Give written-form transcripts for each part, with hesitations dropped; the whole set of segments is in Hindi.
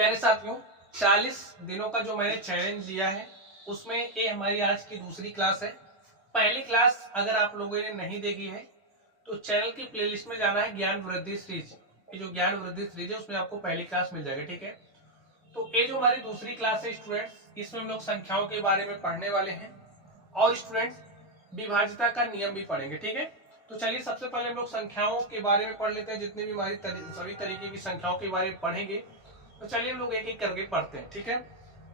प्यारे साथियों, 40 दिनों का जो मैंने चैलेंज दिया है उसमें ये हमारी आज की दूसरी क्लास है। पहली क्लास अगर आप लोगों ने नहीं देखी है तो चैनल की प्लेलिस्ट में जाना है, ज्ञान वृद्धि सीरीज। ये जो ज्ञान वृद्धि सीरीज है उसमें आपको पहली क्लास मिल जाएगी, ठीक है। तो ये जो हमारी दूसरी क्लास है स्टूडेंट्स, इसमें हम लोग संख्याओं के बारे में पढ़ने वाले हैं और स्टूडेंट्स विभाज्यता का नियम भी पढ़ेंगे, ठीक है। तो चलिए सबसे पहले हम लोग संख्याओं के बारे में पढ़ लेते हैं। जितनी भी हमारी सभी तरीके की संख्याओं के बारे में पढ़ेंगे, तो चलिए हम लोग एक एक करके पढ़ते हैं, ठीक है।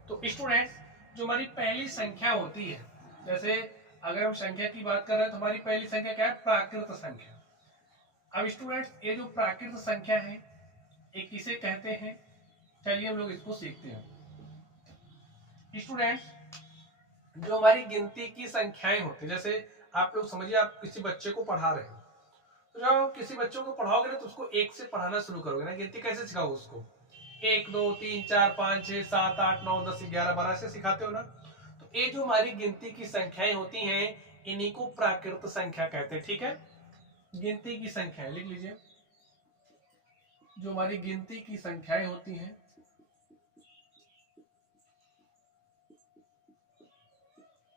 तो स्टूडेंट्स, जो हमारी पहली संख्या होती है, जैसे अगर हम संख्या की बात कर रहे हैं तो हमारी पहली संख्या क्या है? प्राकृत संख्या। अब स्टूडेंट्स, ये जो प्राकृत संख्या है ये किसे कहते हैं, चलिए हम लोग इसको सीखते हैं। स्टूडेंट्स, जो हमारी गिनती की संख्याएं होती है, जैसे आप लोग समझिए आप किसी बच्चे को पढ़ा रहे हो, तो जब किसी बच्चों को पढ़ाओगे ना तो उसको एक से पढ़ाना शुरू करोगे ना, गिनती कैसे सिखाओगे उसको? 1 2 3 4 5 6 7 8 9 10 11 12 से सिखाते हो ना। तो ये जो हमारी गिनती की संख्याएं होती हैं इन्हीं को प्राकृत संख्या कहते हैं, ठीक है। गिनती की संख्याएं लिख लीजिए। जो हमारी गिनती की संख्याएं होती हैं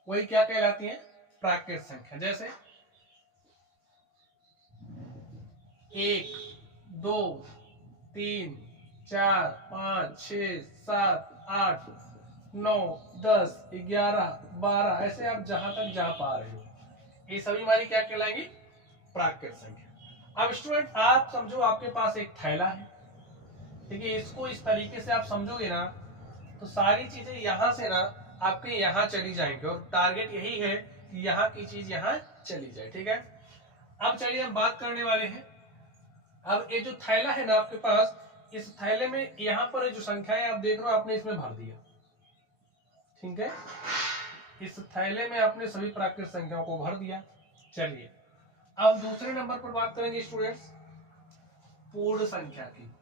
वही क्या कहलाती हैं? प्राकृत संख्या। जैसे 1 2 3 4 5 6 7 8 9 10 11 12, ऐसे आप जहां तक जा पा रहे हो ये सभी हमारी क्या कहलाएंगी? प्राकृत संख्या। अब स्टूडेंट आप समझो आपके पास एक थैला है, ठीक है। इसको इस तरीके से आप समझोगे ना तो सारी चीजें यहां से ना आपके यहां चली जाएंगी और टारगेट यही है कि यहाँ की चीज यहाँ चली जाए, ठीक है। अब चलिए हम बात करने वाले हैं। अब ये जो थैला है ना आपके पास, इस थैले में यहाँ पर जो संख्याएं आप देख रहे हो आपने इसमें भर दिया, ठीक है। इस थैले में आपने सभी प्राकृत संख्याओं को भर दिया। चलिए अब दूसरे नंबर पर बात करेंगे स्टूडेंट्स, पूर्ण संख्या की।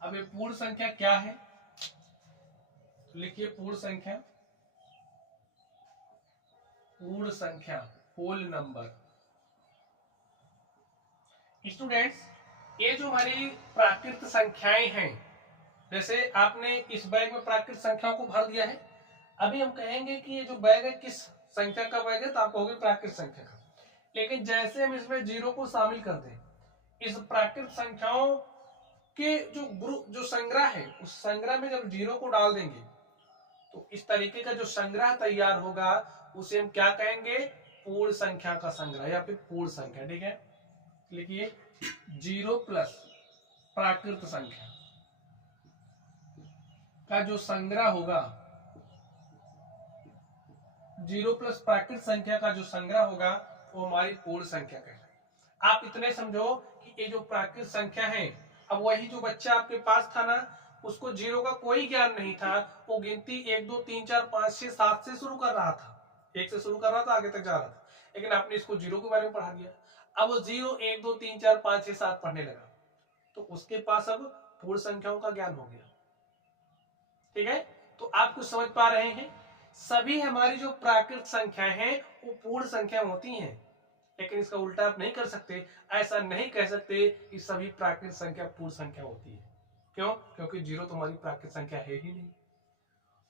अब ये पूर्ण संख्या क्या है, तो लिखिए पूर्ण संख्या। पूर्ण संख्या, होल नंबर। स्टूडेंट्स, ये जो हमारी प्राकृत संख्याएं हैं, जैसे आपने इस बैग में प्राकृत संख्याओं को भर दिया है। अभी हम कहेंगे कि ये जो बैग है किस संख्या का बैग है, तो आप कहोगे प्राकृत संख्या का। लेकिन जैसे हम इसमें जीरो को शामिल कर दें, इस प्राकृत संख्याओं के जो ग्रुप जो संग्रह है उस संग्रह में जब जीरो को डाल देंगे तो इस तरीके का जो संग्रह तैयार होगा उसे हम क्या कहेंगे? पूर्ण संख्या का संग्रह या फिर पूर्ण संख्या, ठीक है। लिखिए जीरो प्लस प्राकृत संख्या का जो संग्रह होगा, जीरो प्लस प्राकृत संख्या का जो संग्रह होगा वो हमारी पूर्ण संख्या कहलाएगी। आप इतने समझो कि ये जो प्राकृत संख्या है, अब वही जो बच्चा आपके पास था ना, उसको जीरो का कोई ज्ञान नहीं था, वो गिनती 1 2 3 4 5 6 7 से शुरू कर रहा था, 1 से शुरू कर रहा था, आगे तक जा रहा था, लेकिन आपने इसको जीरो के बारे में पढ़ा दिया। अब वो 0 1 2 3 4 5 6 7 पढ़ने लगा तो उसके पास अब पूर्ण संख्याओं का ज्ञान हो गया, ठीक है। तो आप कुछ समझ पा रहे हैं? सभी हमारी जो प्राकृत संख्या है वो पूर्ण संख्या होती हैं, लेकिन इसका उल्टा आप नहीं कर सकते। ऐसा नहीं कह सकते कि सभी प्राकृत संख्या पूर्ण संख्या होती है। क्यों? क्योंकि जीरो तो हमारी प्राकृत संख्या है ही नहीं।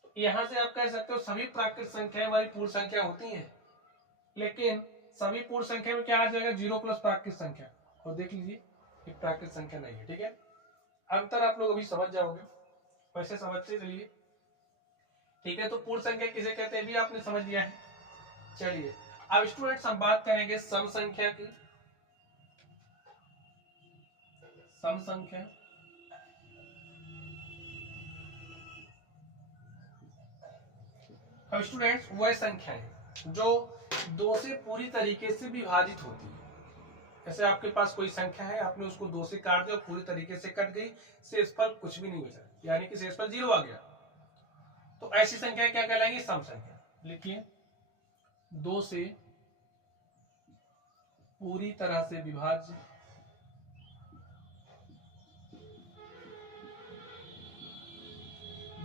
तो यहां से आप कह सकते हो सभी प्राकृत संख्या हमारी पूर्ण संख्या होती हैं, लेकिन सभी पूर्ण संख्या में क्या आ जाएगा? जीरो प्लस प्राकृत संख्या। और देख लीजिए ये प्राकृत संख्या नहीं है, ठीक है। अंतर आप लोग अभी समझ जाओगे, वैसे समझते चलिए, ठीक है। तो पूर्ण संख्या किसे कहते हैं भी आपने समझ लिया है। चलिए अब स्टूडेंट्स हम बात करेंगे सम संख्या की। सम संख्या, अब स्टूडेंट्स वह संख्या है जो 2 से पूरी तरीके से विभाजित होती है। जैसे आपके पास कोई संख्या है, आपने उसको 2 से काट दिया, पूरी तरीके से कट गई, शेषफल कुछ भी नहीं बचा, यानी कि शेषफल 0 आ गया, तो ऐसी संख्या क्या कहलाएगी? सम संख्या। लिखिए 2 से पूरी तरह से विभाज्य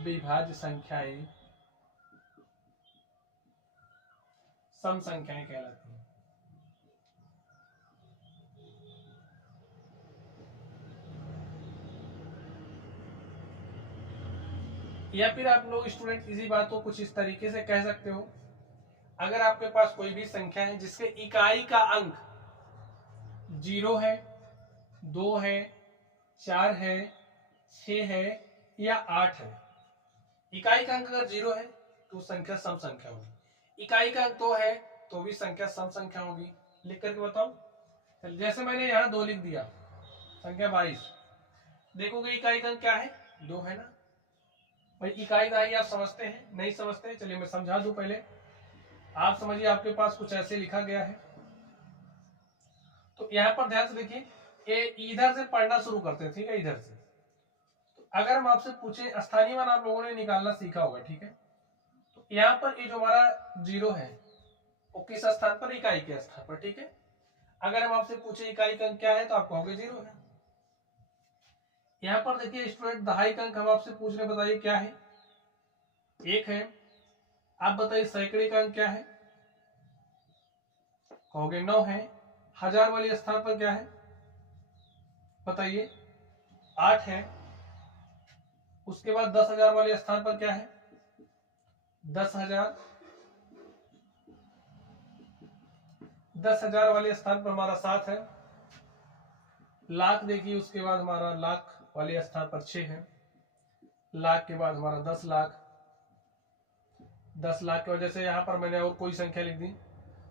विभाज्य संख्याएं सम संख्याएं कहलाती हैं। या फिर आप लोग स्टूडेंट इसी बात को कुछ इस तरीके से कह सकते हो, अगर आपके पास कोई भी संख्या है जिसके इकाई का अंक 0 है, 2 है, 4 है, 6 है या 8 है। इकाई का अंक अगर 0 है तो संख्या सम संख्या होगी, इकाई का अंक 2 है तो भी संख्या सम संख्या होगी। लिख करके बताओ। जैसे मैंने यहाँ 2 लिख दिया, संख्या 22, देखोगे इकाई का अंक क्या है, 2 है ना भाई। इकाई दहाई आप समझते हैं, नहीं समझते हैं, चलिए मैं समझा दूं पहले। आप समझिए, आपके पास कुछ ऐसे लिखा गया है, तो यहाँ पर ध्यान से देखिए, ये इधर से पढ़ना शुरू करते हैं, ठीक है, इधर से। तो अगर हम आपसे पूछे, स्थानीय मान आप लोगों ने निकालना सीखा होगा, ठीक है। तो यहाँ पर ये जो हमारा 0 है वो किस स्थान पर, इकाई के स्थान पर, ठीक है। अगर हम आपसे पूछे इकाई का अंक क्या है तो आप कहोगे 0 है। यहाँ पर देखिए स्टूडेंट, दहाई का अंक हम आपसे पूछ रहे, बताइए क्या है, 1 है। आप बताइए सैकड़े का अंक क्या है, कहोगे 9 है। हजार वाले स्थान पर क्या है, बताइए, 8 है। उसके बाद 10,000 वाले स्थान पर क्या है, 10,000। 10,000 वाले स्थान पर हमारा 7 है। लाख देखिए, उसके बाद हमारा लाख वाले स्थान पर 6 है। लाख के बाद हमारा 10 लाख। 10 लाख की वजह से यहां पर मैंने और कोई संख्या लिख दी,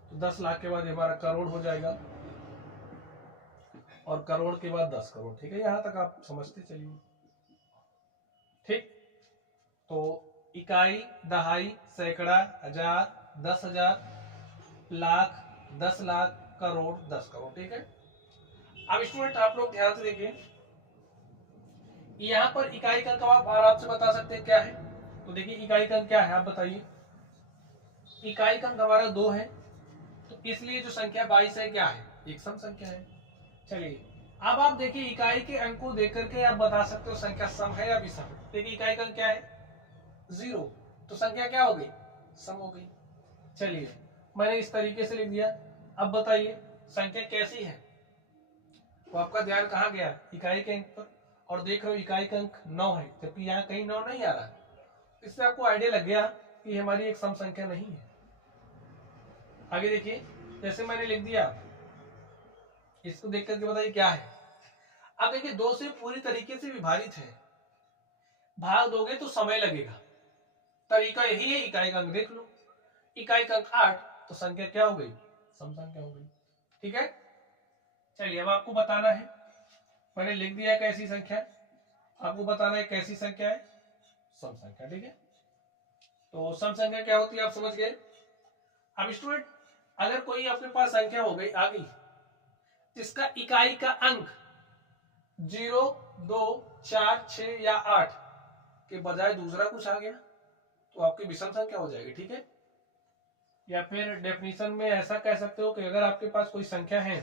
तो 10 लाख के बाद हमारा करोड़ हो जाएगा, और करोड़ के बाद 10 करोड़, ठीक है। यहां तक आप समझते चलिए, ठीक। तो इकाई, दहाई, सैकड़ा, हजार, 10,000, लाख, 10 लाख, करोड़, 10 करोड़, ठीक है। अब स्टूडेंट आप लोग ध्यान से देखिए, यहां पर इकाई का अंक आप आराम से बता सकते हैं क्या है। तो देखिए इकाई का अंक क्या है, आप बताइए। इकाई का अंक हमारा 2 है, तो इसलिए जो संख्या 22 है क्या है, एक सम संख्या है। चलिए अब आप देखिए, इकाई के अंक को देख करके आप बता सकते हो संख्या सम है या विषम। देखिए इकाई का अंक क्या है, 0, तो संख्या क्या हो गई, सम हो गई। चलिए मैंने इस तरीके से लिख दिया। अब बताइए संख्या कैसी है, तो आपका ध्यान कहाँ गया, इकाई के अंक पर, और देख रहे हो इकाई का अंक 9 है, जबकि यहाँ कहीं 9 नहीं आ रहा। इससे आपको आइडिया लग गया कि हमारी एक सम संख्या नहीं है। आगे देखिए, जैसे मैंने लिख दिया, इसको देख करके बताइए क्या है। अब देखिए 2 से पूरी तरीके से विभाजित है, भाग दोगे तो समय लगेगा, तरीका यही है। इकाई का अंक देख लो, इकाई का अंक 8, तो संख्या क्या हो गई, सम संख्या हो गई, ठीक है। चलिए अब आपको बताना है, मैंने लिख दिया कैसी संख्या, आपको बताना है कैसी संख्या है, सम संख्या, ठीक है। तो सम संख्या क्या होती है आप समझ गए। अब स्टूडेंट अगर कोई अपने पास संख्या हो गई आ गई जिसका इकाई का अंक 0, 2, 4, 6 या 8 के बजाय दूसरा कुछ आ गया, तो आपकी विषम संख्या हो जाएगी, ठीक है। या फिर डेफिनेशन में ऐसा कह सकते हो कि अगर आपके पास कोई संख्या है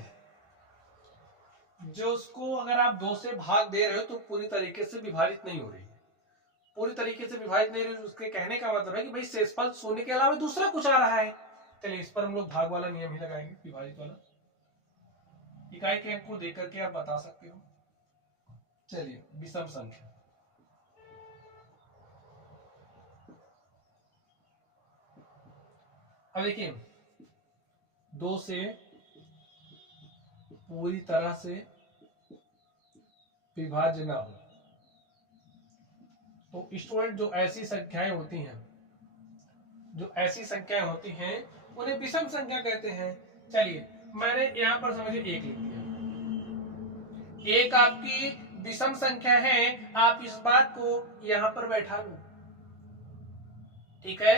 जो उसको अगर आप 2 से भाग दे रहे हो तो पूरी तरीके से विभाजित नहीं हो रही है, पूरी तरीके से विभाजित नहीं हो रही, उसके कहने का मतलब है कि भाई शेषफल शून्य के अलावा दूसरा कुछ आ रहा है। चलिए इस पर हम लोग भाग वाला नियम ही लगाएंगे, विभाजित वाला। इकाई के अंक को देख करके आप बता सकते हो। चलिए विषम संख्या, अब देखिए 2 से पूरी तरह से विभाज्य ना हो, तो स्टूडेंट जो ऐसी संख्याएं होती हैं, जो ऐसी संख्याएं होती हैं उन्हें विषम संख्या कहते हैं। चलिए मैंने यहां पर समझिए 1 लिख दिया, एक आपकी विषम संख्या है, आप इस बात को यहां पर बैठा लो, ठीक है।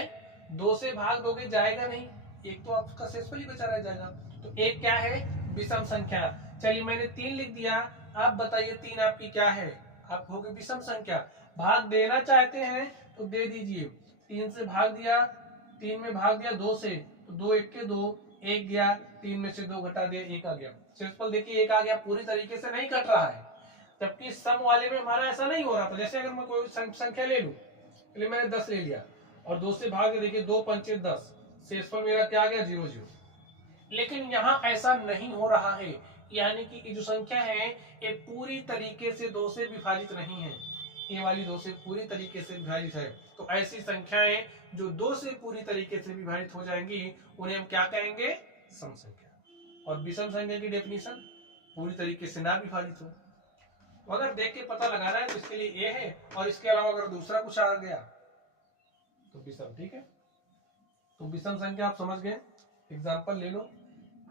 2 से भाग दोगे जाएगा नहीं, एक तो आपका शेषफल ही बचा रह जाएगा, तो एक क्या है, विषम संख्या। चलिए मैंने 3 लिख दिया, आप बताइए 3 आपकी क्या है, आप होगी विषम संख्या। भाग देना चाहते हैं तो दे दीजिए, 3 से भाग दिया, 3 में भाग दिया 2 से, तो 2 1 के 2, 1 गया, 3 में से 2 घटा दिया, 1 आ गया। शेषफल देखिए 1 आ गया, पूरी तरीके से नहीं कट रहा है, जबकि सम वाले में हमारा ऐसा नहीं हो रहा था। जैसे अगर मैं कोई संख्या ले लूं, चलिए मैंने 10 ले लिया और 2 से भाग देखिए 2 पंचे 10, शेषफल मेरा क्या आ गया, 0 0। लेकिन यहाँ ऐसा नहीं हो रहा है, यानी कि जो संख्या है ये पूरी तरीके से 2 से विभाजित नहीं है, ये वाली 2 से पूरी तरीके से विभाजित है। तो ऐसी संख्याएं जो 2 से पूरी तरीके से विभाजित हो जाएंगी उन्हें हम क्या कहेंगे? सम संख्या। और विषम संख्या की डेफिनेशन पूरी तरीके से ना विभाजित हो। तो अगर देख के पता लगाना है तो इसके लिए ए है, और इसके अलावा अगर दूसरा कुछ आ गया तो विषम। ठीक है, तो विषम संख्या आप समझ गए। एग्जाम्पल ले लो।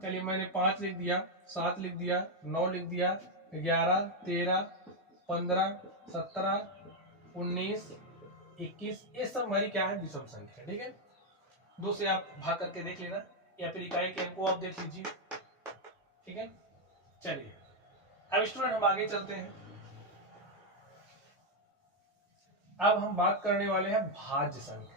चलिए मैंने 5 लिख दिया, 7 लिख दिया, 9 लिख दिया, 11, 13, 15, 17, 19, 21, ये सब हमारी क्या है? विषम संख्या। ठीक है, 2 से आप भाग करके देख लेना, या फिर इकाई के अंक को आप देख लीजिए। ठीक है, चलिए अब स्टूडेंट हम आगे चलते हैं। अब हम बात करने वाले हैं भाज्य संख्या।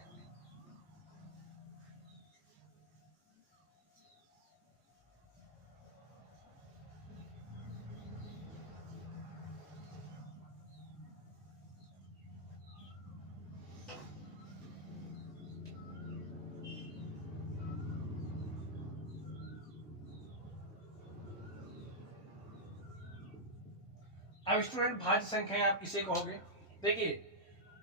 अब स्टूडेंट भाज्य संख्याएं आप किसे कहोगे? देखिए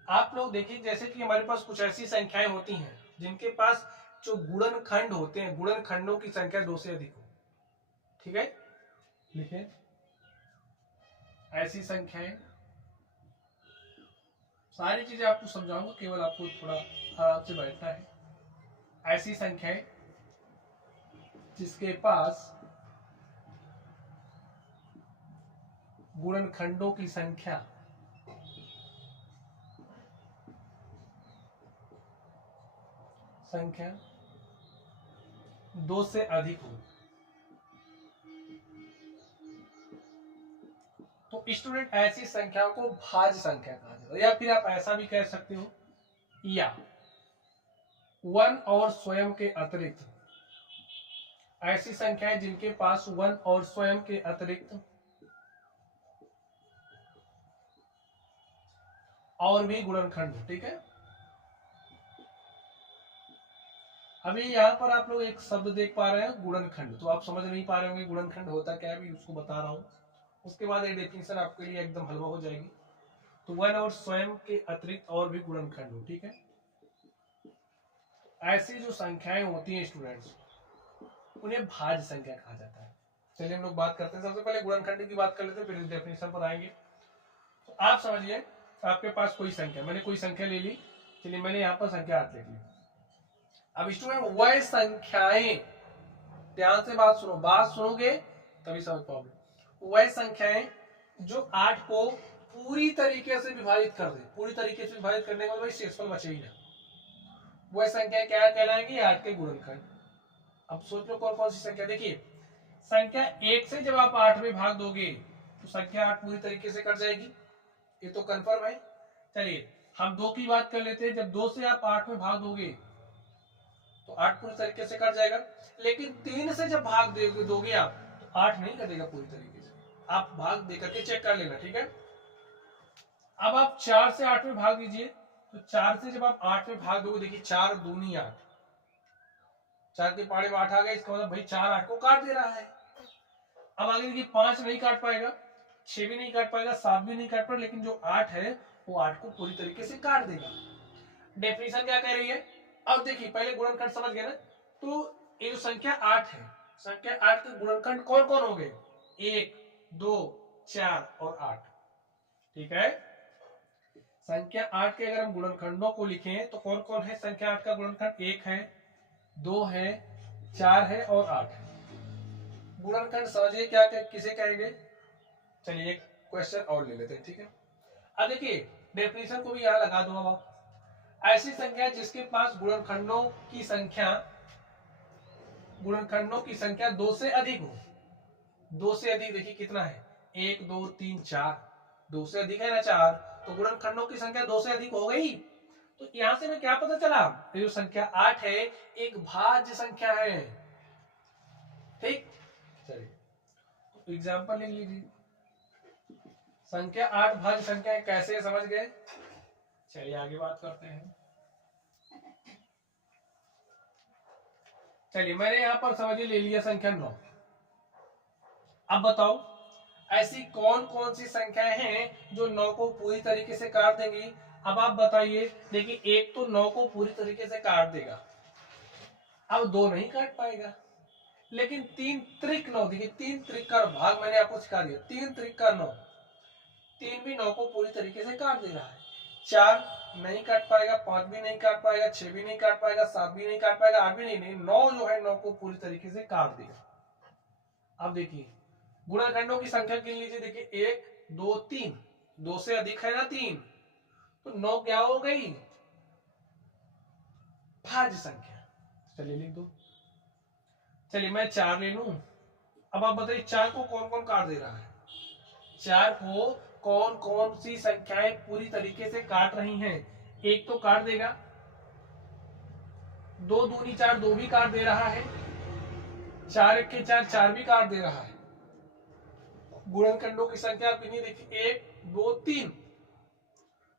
आप लोग देखिए, जैसे कि हमारे पास कुछ ऐसी संख्याएं होती हैं जिनके पास जो गुणनखंड होते हैं, गुणनखंडों की संख्या 2 से अधिक हो। ठीक है, लिखिए ऐसी संख्याएं, सारी चीजें आपको समझाऊंगा, केवल आपको थोड़ा आराम से बैठना है। ऐसी संख्याएं जिसके पास गुणनखंडों की संख्या संख्या 2 से अधिक हो। तो स्टूडेंट ऐसी संख्याओं को भाज्य संख्या कहा जाता है, या फिर आप ऐसा भी कह सकते हो, या 1 और स्वयं के अतिरिक्त ऐसी संख्याएं जिनके पास 1 और स्वयं के अतिरिक्त और भी गुणनखंड हो। ठीक है, अभी यहाँ पर आप लोग एक शब्द देख पा रहे हैं गुणनखंड, तो आप समझ नहीं पा रहे होंगे गुणनखंड होता क्या है, भी उसको बता रहा हूं। उसके बाद ये डेफिनेशन आपके लिए एकदम हलवा हो जाएगी। तो 1 और स्वयं के अतिरिक्त और भी गुणनखंड हो। ठीक है, ऐसी जो संख्याएं होती हैं स्टूडेंट्स, उन्हें भाज्य संख्या कहा जाता है। चलिए हम लोग बात करते हैं, सबसे पहले गुणनखंड की बात कर लेते हैं, फिर डेफिनेशन पर आएंगे। तो आप समझिए, आपके पास कोई संख्या, मैंने कोई संख्या ले ली, चलिए मैंने यहाँ पर संख्या 8 लिख ली। अब स्टूडेंट वह संख्याएं, ध्यान से बात सुनो, बात सुनोगे तभी समझ पाओगे, वह संख्याएं जो 8 को पूरी तरीके से विभाजित कर दे। पूरी तरीके से विभाजित करने के बाद भाई शेषफल बचे ही ना, वह संख्या क्या कहलाएंगी? 8 के गुणनखंड। अब सोच लो कौन कौन सी संख्या। देखिए संख्या 1 से जब आप 8 में भाग दोगे तो संख्या 8 पूरी तरीके से कट जाएगी, ये तो कंफर्म है। चलिए हम 2 की बात कर लेते हैं, जब 2 से आप 8 में भाग दोगे तो 8 पूरी तरीके से कट जाएगा। लेकिन 3 से जब भाग दोगे आप तो 8 नहीं कटेगा पूरी तरीके से, आप भाग देकर के चेक कर लेना। ठीक है, अब आप 4 से 8 में भाग दीजिए, तो 4 से जब आप 8 में भाग दोगे, देखिए 4 दूनी 8, 4 के पाड़े में 8 आ गया, इसका मतलब भाई 4 8 को काट दे रहा है। अब आगे देखिए 5 नहीं काट पाएगा, 6 भी नहीं काट पाएगा, 7 भी नहीं काट पाएगा, लेकिन जो 8 है वो 8 को पूरी तरीके से काट देगा। डेफिनेशन क्या कह रही है? अब देखिए पहले गुणनखंड समझ गए ना, तो ये जो संख्या 8 है, संख्या 8 के गुणनखंड कौन कौन हो गए? 1 2 4 और 8। ठीक है, संख्या 8 के अगर हम गुणनखंडों को लिखें तो कौन कौन है संख्या 8 का गुणनखंड? 1 है, 2 है, 4 है और 8 है। गुणनखंड समझिए क्या किसे कहेंगे? चलिए एक क्वेश्चन और ले लेते हैं। ठीक है, अब देखिए डेफिनेशन को भी यहां लगा दो। अब ऐसी संख्या जिसके पास गुणनखंडों की संख्या 2 से अधिक हो। 2 से अधिक देखिए कितना है? 1 2 3 4, 2 से अधिक है ना 4, तो गुणनखंडों की संख्या 2 से अधिक हो गई। तो यहां से हमें क्या पता चला? ये जो संख्या 8 है एक भाज्य संख्या है। ठीक, चलिए एग्जाम्पल लिख लीजिए। संख्या 8 भाज्य संख्या है, कैसे समझ गए? चलिए आगे बात करते हैं। चलिए मैंने यहां पर समझिए ले लिया संख्या 9। अब बताओ ऐसी कौन कौन सी संख्याएं हैं जो 9 को पूरी तरीके से काट देंगी? अब आप बताइए। देखिए एक तो 9 को पूरी तरीके से काट देगा, अब 2 नहीं काट पाएगा, लेकिन 3 त्रिक 9, देखिए 3 त्रिक का भाग मैंने आपको सिखा दिया, 3 त्रिक का 9, 3 भी 9 को पूरी तरीके से काट दे रहा है। 4 नहीं काट पाएगा, 5 भी नहीं काट पाएगा, 6 भी नहीं काट पाएगा, 7 भी नहीं काट पाएगा, 8 भी नहीं, 9 जो है 9 को पूरी तरीके से काट देगा। अब देखिए गुणनखंडों की संख्या गिन लीजिए। देखिए 1 2 3, 2 से अधिक है ना 3, तो 9 क्या हो गई? भाज्य संख्या। चलिए लिख दो। चलिए मैं 4 ले लूं। अब आप बताइए 4 को कौन कौन काट दे रहा है? 4 को कौन कौन सी संख्याएं पूरी तरीके से काट रही हैं? एक तो काट देगा, 2 दूनी 4, 2 भी काट दे रहा है, 4 एक के 4, 4 भी काट दे रहा है। गुणनखंडों की संख्या आप इन्हीं देखिए 1 2 3,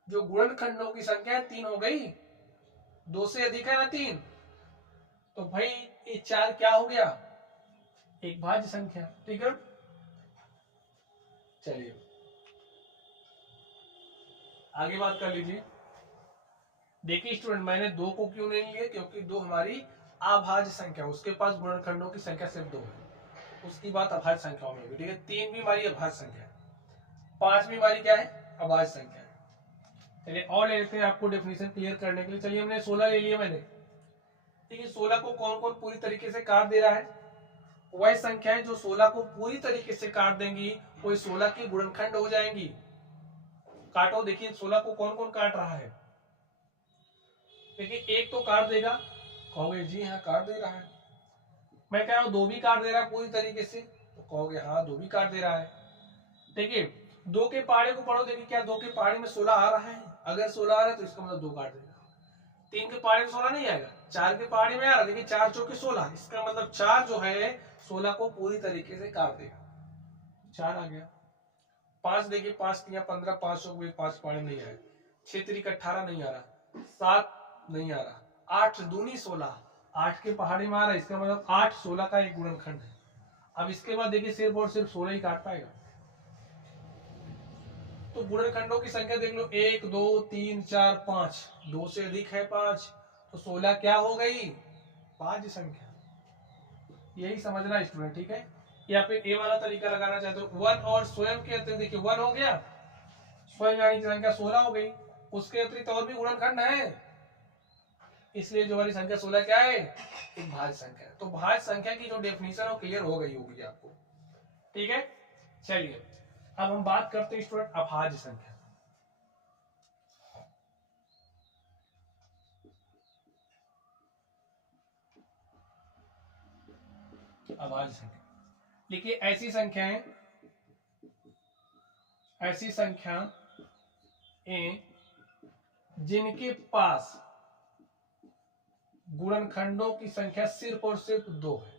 जो गुणनखंडों की संख्या 3 हो गई, 2 से अधिक है ना 3, तो भाई ये 4 क्या हो गया? एक भाज्य संख्या। ठीक है, चलिए आगे बात कर लीजिए। देखिए स्टूडेंट मैंने 2 को क्यों नहीं लिया? क्योंकि 2 हमारी अभाज्य संख्या, उसके पास गुणनखंडों की संख्या सिर्फ 2 है, उसकी बात अभाज्य संख्याओं में। ठीक है, 3 भी हमारी अभाज्य संख्या है, 5 भी हमारी क्या है? अभाज्य संख्या है। चलिए और ले लेते हैं आपको डेफिनेशन क्लियर करने के लिए। चलिए हमने 16 ले लिया मैंने। ठीक है, 16 को कौन कौन पूरी तरीके से काट दे रहा है? वह संख्याएं जो 16 को पूरी तरीके से काट देंगी वही 16 की गुणनखंड हो जाएंगी। काटो, देखिए 16 को कौन कौन काट रहा है? देखिए एक तो काट देगा, कहोगे जी हाँ काट दे रहा है। मैं कह रहा हूं 2 भी काट दे रहा है पूरी तरीके से, तो कहोगे हाँ 2 भी काट दे रहा है। देखिए 2 के पहाड़े को पढ़ो, देखिए क्या 2 के पहाड़े में 16 आ रहा है? अगर 16 आ रहा है तो इसका मतलब 2 काट देगा। 3 के पहाड़े में 16 नहीं आएगा, 4 के पहाड़े में आ रहा है, देखिए 4 चौके 16, इसका मतलब 4 जो है 16 को पूरी तरीके से काट देगा। 4 आ गया। 5 देखिए 5 3 15, 5 चौक 5 पहाड़े नहीं आए, 6 3 18 नहीं आ रहा, 7 नहीं आ रहा, 8 दूनी 16, 8 के पहाड़ी में आ रहा है, इसका मतलब 8 16 का एक गुणनखंड है। अब इसके बाद देखिए सिर्फ और सिर्फ 16 ही काट पाएगा। तो गुणनखंडों की संख्या देख लो, 1 2 3 4 5, 2 से अधिक है 5, तो 16 क्या हो गई? भाज्य संख्या। यही समझना स्टूडेंट, ठीक है। या फिर ए वाला तरीका लगाना चाहते हो, 1 और स्वयं के अतिरिक्त, देखिए 1 हो गया, स्वयं यानी की संख्या 16 हो गई, उसके अतिरिक्त और भी गुणनखंड है, इसलिए जो हमारी संख्या 16 क्या है? एक भाज्य संख्या है। तो भाज्य संख्या की जो डेफिनेशन है वो क्लियर हो गई होगी आपको। ठीक है, चलिए अब हम बात करते हैं स्टूडेंट अभाज्य संख्या। अभाज्य संख्या देखिए ऐसी संख्या जिनके पास गुणनखंडों की संख्या सिर्फ और सिर्फ 2 है,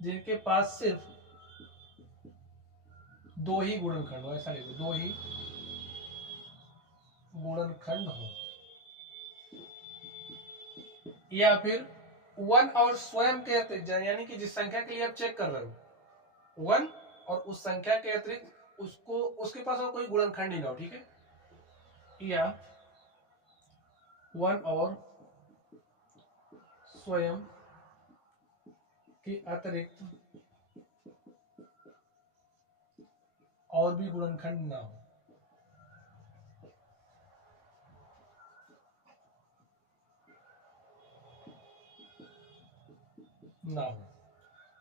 जिनके पास सिर्फ 2 ही गुणनखंड हो, ऐसा लिखो 2 ही गुणनखंड हो, या फिर 1 और स्वयं के अतिरिक्त, यानी कि जिस संख्या के लिए आप चेक कर रहे हो 1 और उस संख्या के अतिरिक्त उसको उसके पास और कोई गुणनखंड ही ना हो। ठीक है, या 1 और स्वयं के अतिरिक्त और भी गुणनखंड ना हो।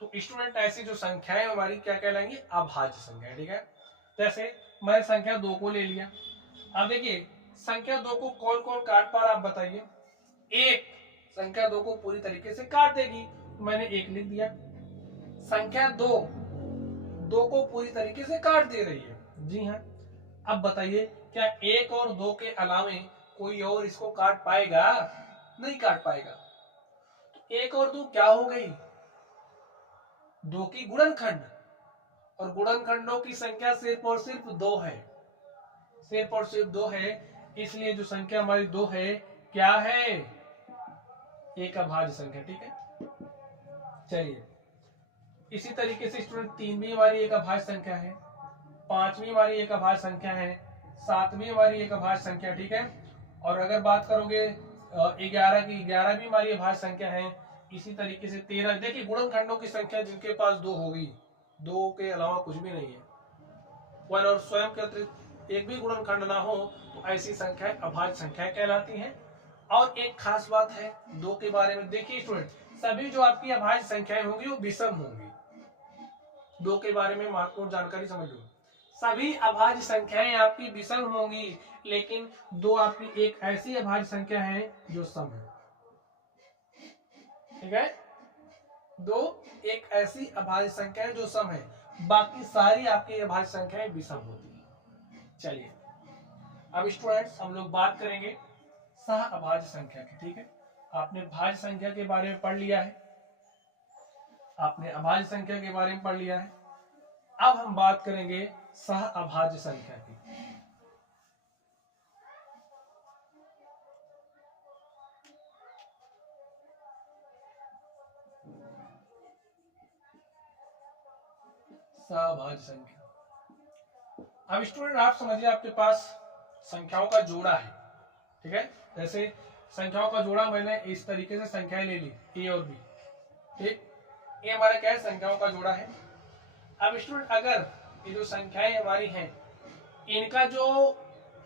तो स्टूडेंट ऐसी जो संख्याएं हमारी क्या कहलाएंगी? अभाज्य संख्या। ठीक है, जैसे मैंने संख्या 2 को ले लिया। अब देखिए संख्या 2 को कौन कौन काट पा रहा आप बताइए? एक संख्या 2 को पूरी तरीके से काट देगी, तो मैंने 1 लिख दिया। संख्या 2 को पूरी तरीके से काट दे रही है, जी हाँ। अब बताइए क्या 1 और 2 के अलावे कोई और इसको काट पाएगा? नहीं काट पाएगा। 1 और 2 क्या हो गई? 2 की गुणनखंड, और गुणनखंडों की संख्या सिर्फ और सिर्फ 2 है, सिर्फ और सिर्फ 2 है, इसलिए जो संख्या हमारी 2 है क्या है? एक अभाज्य संख्या। ठीक है, चलिए इसी तरीके से स्टूडेंट 3 भी हमारी एक अभाज्य संख्या है। 5वीं हमारी एक अभाज्य संख्या है, 7वीं हमारी एक अभाज्य संख्या, ठीक है। और अगर बात करोगे 11 की, 11 भी हमारी अभाज्य संख्या है। इसी तरीके से 13, देखिए गुणनखंडों की संख्या जिनके पास 2 होगी, 2 के अलावा कुछ भी नहीं है, 1 और स्वयं के अतिरिक्त एक भी गुणनखंड ना हो, तो ऐसी संख्याएं अभाज्य संख्याएं कहलाती हैं। और एक खास बात है 2 के बारे में, देखिए स्टूडेंट, सभी जो आपकी अभाज्य संख्याएं होंगी वो विषम होंगी। 2 के बारे में महत्वपूर्ण जानकारी समझ लो, सभी अभाज्य संख्याएं आपकी विषम होंगी, लेकिन 2 आपकी एक ऐसी अभाज्य संख्या है जो सम है, ठीक है। 2 एक ऐसी अभाज्य संख्या है जो सम है, बाकी सारी आपकी अभाज्य संख्याएं विषम होती है। चलिए अब स्टूडेंट्स हम लोग बात करेंगे सह अभाज्य संख्या की, ठीक है। आपने भाज्य संख्या के बारे में पढ़ लिया है, आपने अभाज्य संख्या के बारे में पढ़ लिया है। अब हम बात करेंगे सह अभाज्य संख्या की। सहअभाज्य संख्या, अब स्टूडेंट आप समझिए आपके पास संख्याओं का जोड़ा है, ठीक है। जैसे संख्याओं का जोड़ा मैंने इस तरीके से संख्याएं ले ली ए और बी, ठीक। ये हमारा क्या है, संख्याओं का जोड़ा है। अब स्टूडेंट अगर ये जो संख्याएं हमारी हैं, इनका जो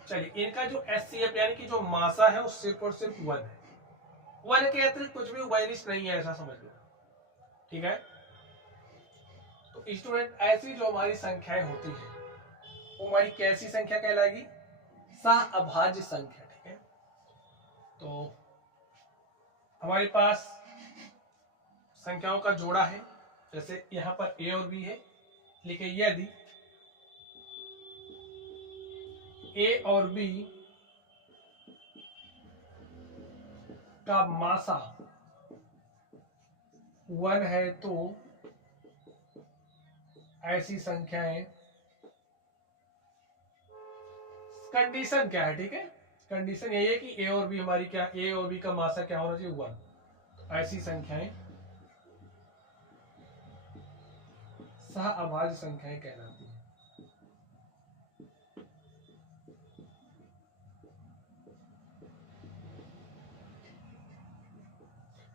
चलिए इनका जो एचसीएफ यानी कि जो मासा है वो सिर्फ और सिर्फ 1 है, 1 के अतिरिक्त कुछ भी वैरिश नहीं है, ऐसा समझ लो, ठीक है। तो स्टूडेंट ऐसी जो हमारी संख्याएं होती है वो हमारी कैसी संख्या कहलाएगी, सहअभाज्य संख्या, ठीक है। तो हमारे पास संख्याओं का जोड़ा है, जैसे यहां पर ए और बी है, लेकिन यदि ए और बी का मासा 1 है तो ऐसी संख्याएं, कंडीशन क्या है, ठीक है। कंडीशन यही है कि ए और बी हमारी क्या, ए और बी का मासा क्या होना चाहिए 1, तो ऐसी संख्याएं सहअभाज्य संख्याएं कहलाती हैं।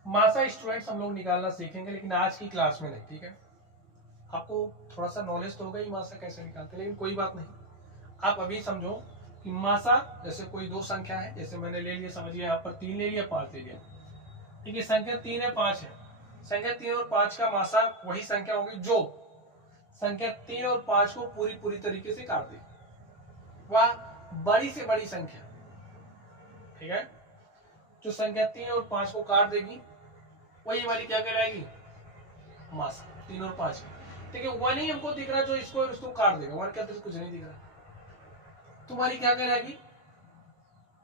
मासा स्टूडेंट्स हम लोग निकालना सीखेंगे, लेकिन आज की क्लास में नहीं, ठीक है। आपको थोड़ा सा नॉलेज तो होगा ही मासा कैसे निकालते हैं, लेकिन कोई बात नहीं, आप अभी समझो कि मासा जैसे कोई 2 संख्या है, जैसे मैंने ले लिया, समझिए यहाँ पर 3 ले लिया, 5 ले लिया, ठीक है। संख्या 3 है, 5 है, संख्या 3 और 5 का मासा वही संख्या होगी जो संख्या 3 और 5 को पूरी तरीके से काट दे, वह बड़ी से बड़ी संख्या, ठीक है। जो संख्या 3 और 5 को काट देगी वही हमारी क्या कहलाएगी, मासा, 3 और 5 की, ठीक है। 1 ही हमको दिख रहा है जो इसको काट देगा, 1 के अंदर कुछ नहीं दिख रहा, तुम्हारी क्या कहलाएगी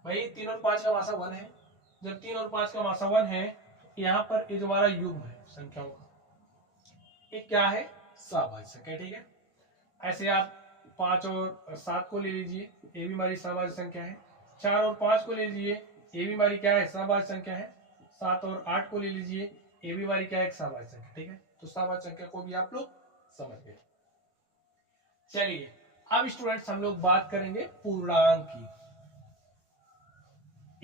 भाई, 3 और 5 का मासा 1 है। जब 3 और 5 का मासा 1 है, यहाँ पर ये जो हमारा युग्म है संख्याओं का, ये क्या है, सहअभाज्य संख्या, ठीक है। ऐसे आप 5 और 7 को ले लीजिए, ये भी हमारी सहअभाज्य संख्या है। 4 और 5 को ले लीजिए, ये भी हमारी क्या है, सहअभाज्य संख्या है। 7 और 8 को ले लीजिए, ये भी हमारी क्या है, सहअभाज्य संख्या, ठीक है। तो सहअभाज्य संख्या को भी आप लोग समझ गए। चलिए अब स्टूडेंट्स हम लोग बात करेंगे पूर्णांक की।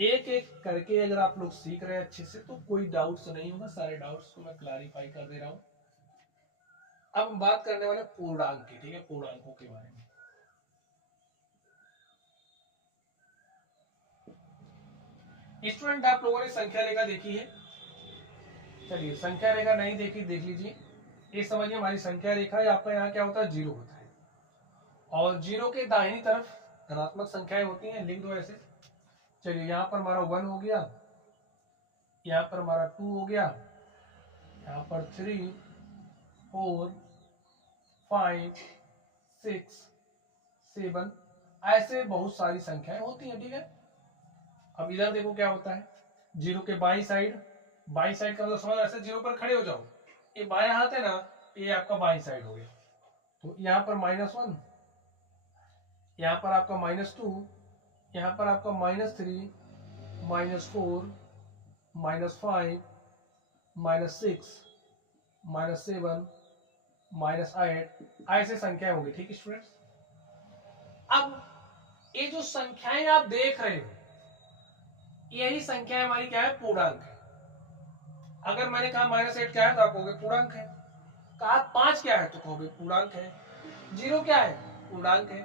एक एक करके अगर आप लोग सीख रहे हैं अच्छे से तो कोई डाउट्स नहीं होगा, सारे डाउट्स को मैं क्लैरिफाई कर दे रहा हूं। अब हम बात करने वाले पूर्णांक की, ठीक है, पूर्णांकों के बारे में। स्टूडेंट आप लोगों ने संख्या रेखा देखी है, चलिए संख्या रेखा नहीं देखी, देख लीजिए। ये समझिए हमारी संख्या रेखा है, आपका यहाँ क्या होता है, 0 होता है, और 0 के दाहिनी तरफ धनात्मक संख्याएं होती हैं, लिख दो ऐसे। चलिए यहाँ पर हमारा 1 हो गया, यहाँ पर हमारा 2 हो गया, यहाँ पर 3, 4, 5, 6, 7, ऐसे बहुत सारी संख्याएं होती हैं, ठीक है। अब इधर देखो क्या होता है, 0 के बाई साइड का मतलब समझ, ऐसे 0 पर खड़े हो जाओ, ये बाएं हाथ है ना, ये आपका बाई साइड हो गया, तो यहाँ पर -1, यहाँ पर आपका -2, यहाँ पर आपका -3, -4, -5, -6, -7, -8, ऐसे संख्याएं होंगी, ठीक है स्टूडेंट्स। अब ये जो संख्याएं आप देख रहे हो, यही संख्या हमारी क्या है, पूर्णांक है। अगर मैंने कहा -8 क्या है तो आप कहोगे पूर्णांक है, कहा 5 क्या है तो कहोगे पूर्णांक है, 0 क्या है पूर्णांक है,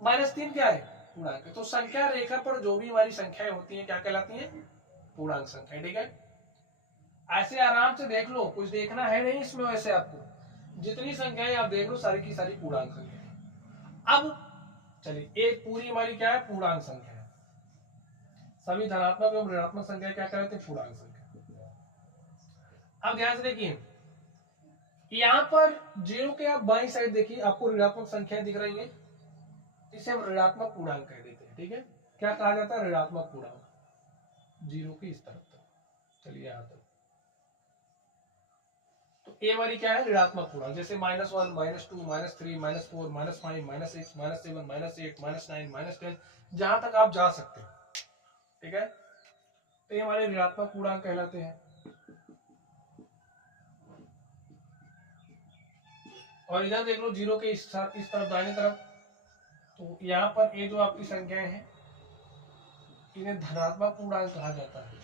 -3 क्या है पूर्णांक है। तो संख्या रेखा पर जो भी हमारी संख्याएं होती हैं क्या कहलाती हैं, पूर्णांक संख्या। ठीक है, ऐसे आराम से देख लो, कुछ देखना है नहीं इसमें, वैसे आपको जितनी संख्याएं आप देख लो सारी की सारी पूर्णांक संख्या है। अब चलिए एक पूरी हमारी क्या है, पूर्णांक संख्या है। सभी धनात्मक एवं ऋणात्मक संख्या क्या कहलाती है, पूर्णांक संख्या। अब ध्यान से देखिए, यहाँ पर 0 के आप बाईं साइड देखिए, आपको ऋणात्मक संख्या दिख रही है, इसे हम ऋणात्मक पूर्णांक कह देते हैं। ठीक है, क्या कहा जाता है, ऋणात्मक पूर्णांक, 0 की इस तरफ तक। चलिए यहाँ तक तो ए वाली क्या है, ऋणात्मक पूर्णांक, जैसे -1, -2, -3, -4, -5, -6, -7, -8, -9, -10, जहां तक आप जा सकते हो। ठीक है, तो ये हमारे ऋणात्मक पूर्णांक कहलाते हैं। और इधर देख लो 0 के इस तरफ दाहिने तरफ, तो यहाँ पर ये जो आपकी संख्याएं हैं इन्हें धनात्मक पूर्णांक कहा जाता है,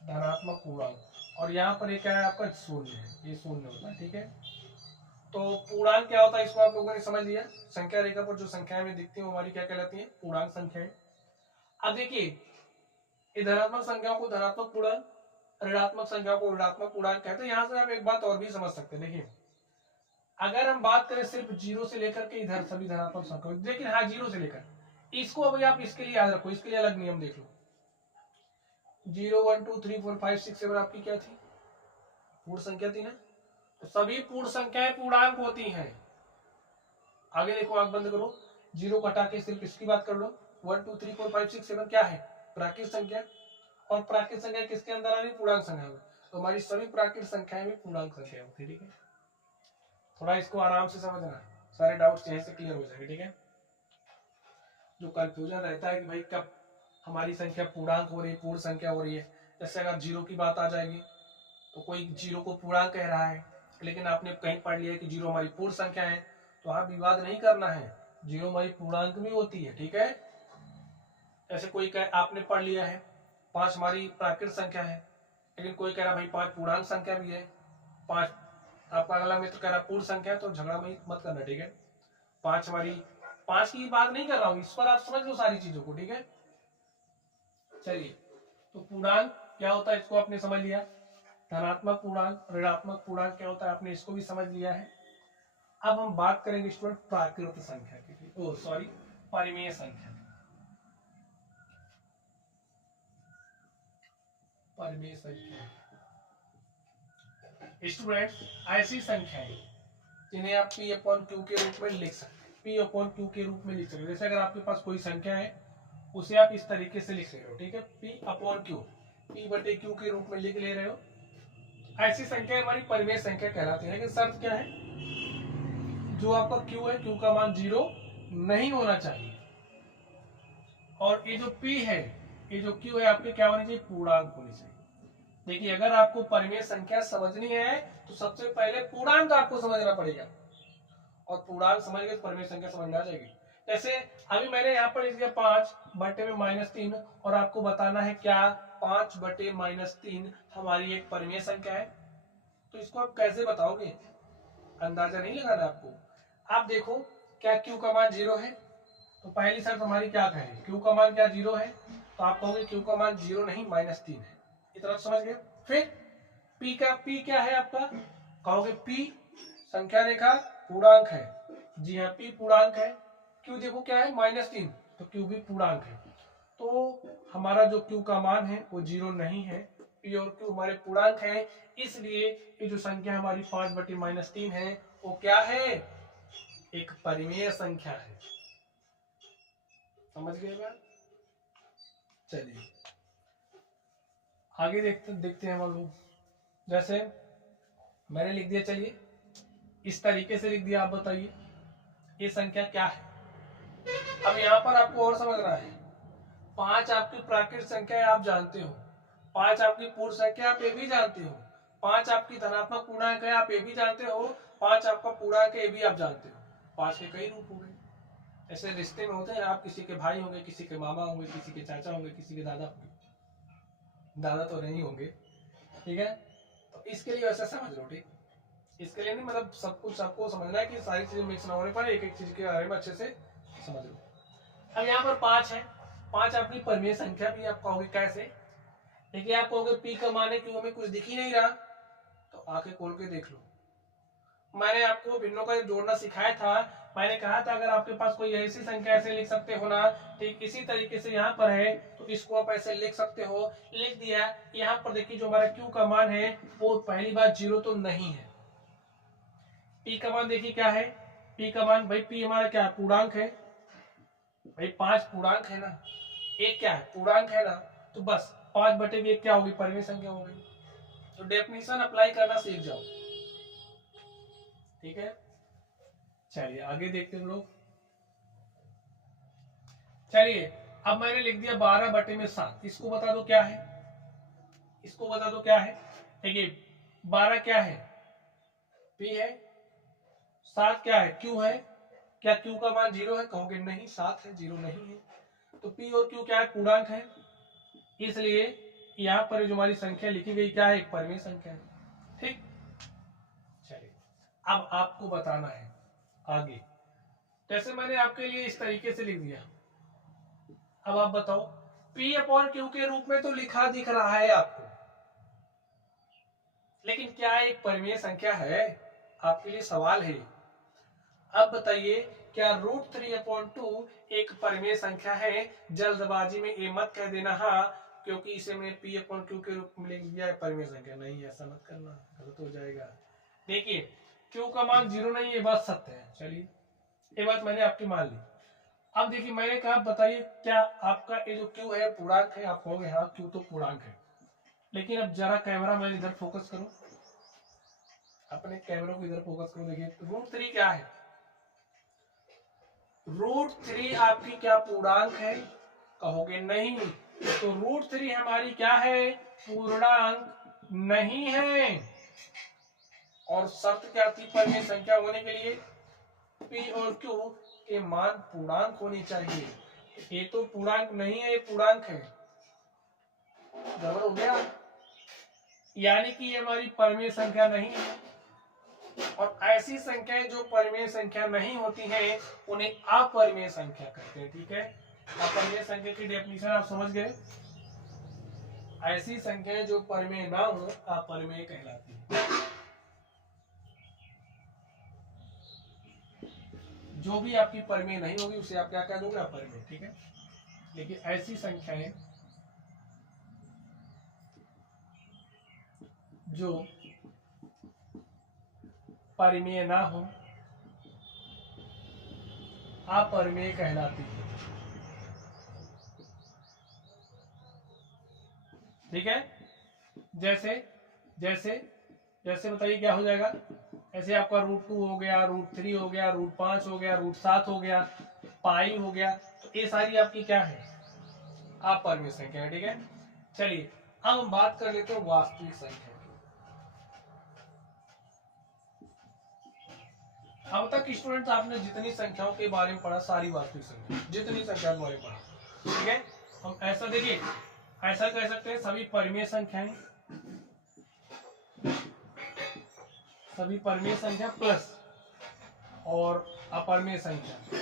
धनात्मक पूर्णांक। और यहाँ पर ये क्या है आपका, शून्य है, ये शून्य होता है। ठीक है, तो पूर्णांक क्या होता है इसको आप लोगों ने समझ लिया। संख्या रेखा पर जो संख्याएं हमें दिखती है वो हमारी क्या कहलाती है, पूर्णांक संख्याएं। अब देखिए, ये धनात्मक संख्याओं को धनात्मक पूर्णांक, ऋणात्मक संख्याओं को ऋणात्मक पूर्णांक कहते हैं। यहां से आप एक बात और भी समझ सकते हैं। देखिए, अगर हम बात करें सिर्फ 0 से लेकर के इधर सभी धनात्मक संख्या, लेकिन हाँ 0 से लेकर इसको, अभी आप इसके लिए याद रखो, इसके लिए अलग नियम देख लो। 0, 1, 2, 3, 4, 5, 6, 7 आपकी क्या थी, पूर्ण संख्या थी ना। तो सभी पूर्ण संख्याएं पूर्णांक होती हैं। आगे देखो, आंख बंद करो, 0 को हटा के सिर्फ इसकी बात कर लो। 1, 2, 3, 4, 5, 6, 7 क्या है, प्राकृत संख्या। और प्राकृत संख्या किसके अंदर आ रही, पूर्णांक संख्या में। तो हमारी सभी प्राकृत संख्याएं भी पूर्णांक संख्या होती है। ठीक है, थोड़ा इसको आराम से समझना, सारे डाउट्स यहीं से क्लियर हो जाएंगे। ठीक है, जो कंफ्यूजन रहता है कि भाई कब हमारी संख्या पूर्णांक हो रही है, पूर्ण संख्या हो रही है, जैसे अगर 0 की बात आ जाएगी तो कोई 0 को पूर्णांक कह रहा है, लेकिन आपने कहीं पढ़ लिया कि 0 हमारी पूर्ण संख्या है, तो आप विवाद नहीं करना है, 0 हमारी पूर्णांक भी होती है। ठीक है, ऐसे कोई कह, आपने पढ़ लिया है 5 हमारी प्राकृत संख्या है, लेकिन कोई कह रहा भाई 5 पूर्णांक संख्या भी है, 5 आपका अगला मित्र कह रहा पूर्ण संख्या है, तो झगड़ा मत करना। ठीक है, 5 हमारी, 5 की बात नहीं कर रहा हूं, इस पर आप समझ लो सारी चीजों को। ठीक है, चलिए, तो पूर्णांक क्या होता है इसको आपने समझ लिया, धनात्मक पूर्णांक, ऋणात्मक पूर्णांक क्या होता है आपने इसको भी समझ लिया है। अब हम बात करेंगे स्टूडेंट प्राकृत संख्या की, ओ सॉरी, परिमेय संख्या। परिमेय संख्या स्टूडेंट ऐसी संख्याएं जिन्हें आप P अपॉन Q के रूप में लिख सकते हैं, P अपॉन Q के रूप में लिख सकते हैं। जैसे अगर आपके पास कोई संख्या है उसे आप इस तरीके से लिख रहे हो। ठीक है, P अपॉन Q, P बटे Q के रूप में लिख ले रहे हो, ऐसी संख्या हमारी परिमेय संख्या कहलाती है। लेकिन शर्त क्या है, जो आपका Q है, Q का मान 0 नहीं होना चाहिए, और ये जो P है, ये जो Q है आपके क्या होनी चाहिए, पूर्णांक होनी चाहिए। देखिए, अगर आपको परिमेय संख्या समझनी है तो सबसे पहले पूर्णांक आपको समझना पड़ेगा, और पूर्णांक समझ गए तो परिमेय संख्या समझ में आ जाएगी। जैसे अभी मैंने यहाँ पर लिख दिया 5 बटे में -3, और आपको बताना है क्या 5 बटे -3 हमारी एक परिमेय संख्या है, तो इसको आप कैसे बताओगे, अंदाजा नहीं लगाना आपको। आप देखो, क्या Q का मान 0 है, तो पहली शर्त हमारी क्या कहे, Q का मान क्या 0 है, तो आप कहोगे Q का मान 0 नहीं -3 है, इतना समझ गए। फिर P क्या है आपका, कहोगे P संख्या रेखा पूर्णांक है, जी हाँ P पूर्णांक है। Q देखो क्या है, -3, तो Q भी पूर्णांक है। तो हमारा जो Q का मान है वो 0 नहीं है, P और Q हमारे पूर्णांक है, इसलिए ये जो संख्या हमारी 5 बटे -3 है वो क्या है, एक परिमेय संख्या है। समझ गए बात। चलिए आगे देखते हैं हम लोग। जैसे मैंने लिख दिया, चलिए इस तरीके से लिख दिया, आप बताइए ये संख्या क्या है। अब यहाँ पर आपको और समझना है, 5 आपकी प्राकृत संख्या है, आप जानते हो, 5 आपकी पूर्ण संख्या आप ये भी जानते हो, 5 आपकी धनात्मक पूर्णांक है आप ये भी जानते हो, 5 आपका पूर्णांक है ये भी आप जानते हो। 5 के कई रूप हो गए। ऐसे रिश्ते में होते हैं, आप किसी के भाई होंगे, किसी के मामा होंगे, किसी के चाचा होंगे, किसी के दादा होंगे, दादा तो नहीं होंगे, ठीक है। तो इसके लिए वैसे समझ लो, ठीक। इसके लिए नहीं, मतलब सब कुछ आपको समझना है कि सारी चीजें मिक्स ना होने पर एक एक चीज के बारे में अच्छे से समझ लो। अब यहाँ पर 5 है, 5 आपकी परमीय संख्या भी आप कहोगे कैसे, देखिए आप कहोगे पी का मान है, क्यों हमें कुछ दिख ही नहीं रहा, तो आंखें खोल के देख लो। मैंने आपको भिन्नों का जोड़ना सिखाया था, मैंने कहा था अगर आपके पास कोई ऐसी संख्या ऐसे लिख सकते हो ना, ठीक इसी तरीके से यहाँ पर है तो इसको आप ऐसे लिख सकते हो, लिख दिया। यहाँ पर देखिए जो हमारा क्यू का मान है वो पहली बात 0 तो नहीं है। पी का मान देखिए क्या है, पी का मान भाई पी हमारा क्या है, पूर्णांक है भाई, 5 पूर्णांक है ना, एक क्या है पूर्णांक है ना, तो बस 5/1 क्या होगी, परिमेय संख्या हो गई। तो डेफिनेशन अप्लाई करना सीख जाओ, ठीक है। चलिए आगे देखते हैं लोग। चलिए अब मैंने लिख दिया 12/7, इसको बता दो क्या है, इसको बता दो क्या है। देखिए 12 क्या है, पी है, 7 क्या है, क्यू है। क्या क्यू का मान 0 है, कहोगे नहीं, 7 है, 0 नहीं है। तो पी और क्यू क्या है, पूर्णांक है, इसलिए यहाँ पर जो हमारी संख्या लिखी गई क्या है, एक परिमेय संख्या है, ठीक। चलिए अब आपको बताना है आगे, जैसे मैंने आपके लिए इस तरीके से लिख दिया। अब आप बताओ P अपॉन Q के रूप में तो लिखा दिख रहा है आपको, लेकिन क्या एक परिमेय संख्या है, आपके लिए सवाल है। अब बताइए क्या √3/2 एक परिमेय संख्या है। जल्दबाजी में ये मत कह देना हाँ क्योंकि इसे मैंने P अपॉन Q के रूप में लिख दिया है, परिमेय संख्या नहीं, ऐसा मत करना, गलत हो जाएगा। देखिए Q का मान 0 नहीं, ये बात सत्य है, चलिए ये बात मैंने आपकी मान ली। अब देखिए मैंने कहा बताइए क्या आपका ये जो Q है पूर्णांक है, आप कहोगे हाँ Q तो पूर्णांक है, लेकिन अब जरा कैमरा मैंने इधर फोकस करो, अपने कैमरा को इधर फोकस करो। देखिए √3 क्या है, √3 आपकी क्या पूर्णांक है, कहोगे नहीं, तो √3 हमारी क्या है, पूर्णांक नहीं है। और शर्त क्या थी परिमेय संख्या होने के लिए, P और Q के मान पूर्णांक होनी चाहिए। ये तो पूर्णांक नहीं है, ये पूर्णांक है, गड़बड़ हो गया, यानी कि ये हमारी परिमेय संख्या नहीं है। और ऐसी संख्याएं जो परिमेय संख्या नहीं होती हैं उन्हें अपरिमेय संख्या कहते हैं, ठीक है। अपरिमेय संख्या की डेफिनेशन आप समझ गए, ऐसी संख्याएं जो परिमेय ना हो अपरिमेय कहलाती है। जो भी आपकी परिमेय नहीं होगी उसे आप क्या कह दोगे, अपरिमेय, ठीक है। लेकिन ऐसी संख्याएं जो परिमेय ना हो अपरिमेय कहलाती है, ठीक है। जैसे जैसे जैसे बताइए क्या हो जाएगा, ऐसे आपका √2 हो गया, √3 हो गया, √5 हो गया, √7 हो गया, पाई हो गया, तो ये सारी आपकी क्या है, अपरिमेय संख्या है, ठीक है। चलिए अब हम बात कर लेते हैं वास्तविक संख्या की। अब तक स्टूडेंट आपने जितनी संख्याओं के बारे में पढ़ा, सारी वास्तविक संख्या, जितनी संख्या के बारे में पढ़ा, ठीक है। हम ऐसा देखिए, ऐसा कह सकते हैं सभी परिमेय संख्याएं, सभी परिमेय संख्या प्लस और अपरिमेय संख्या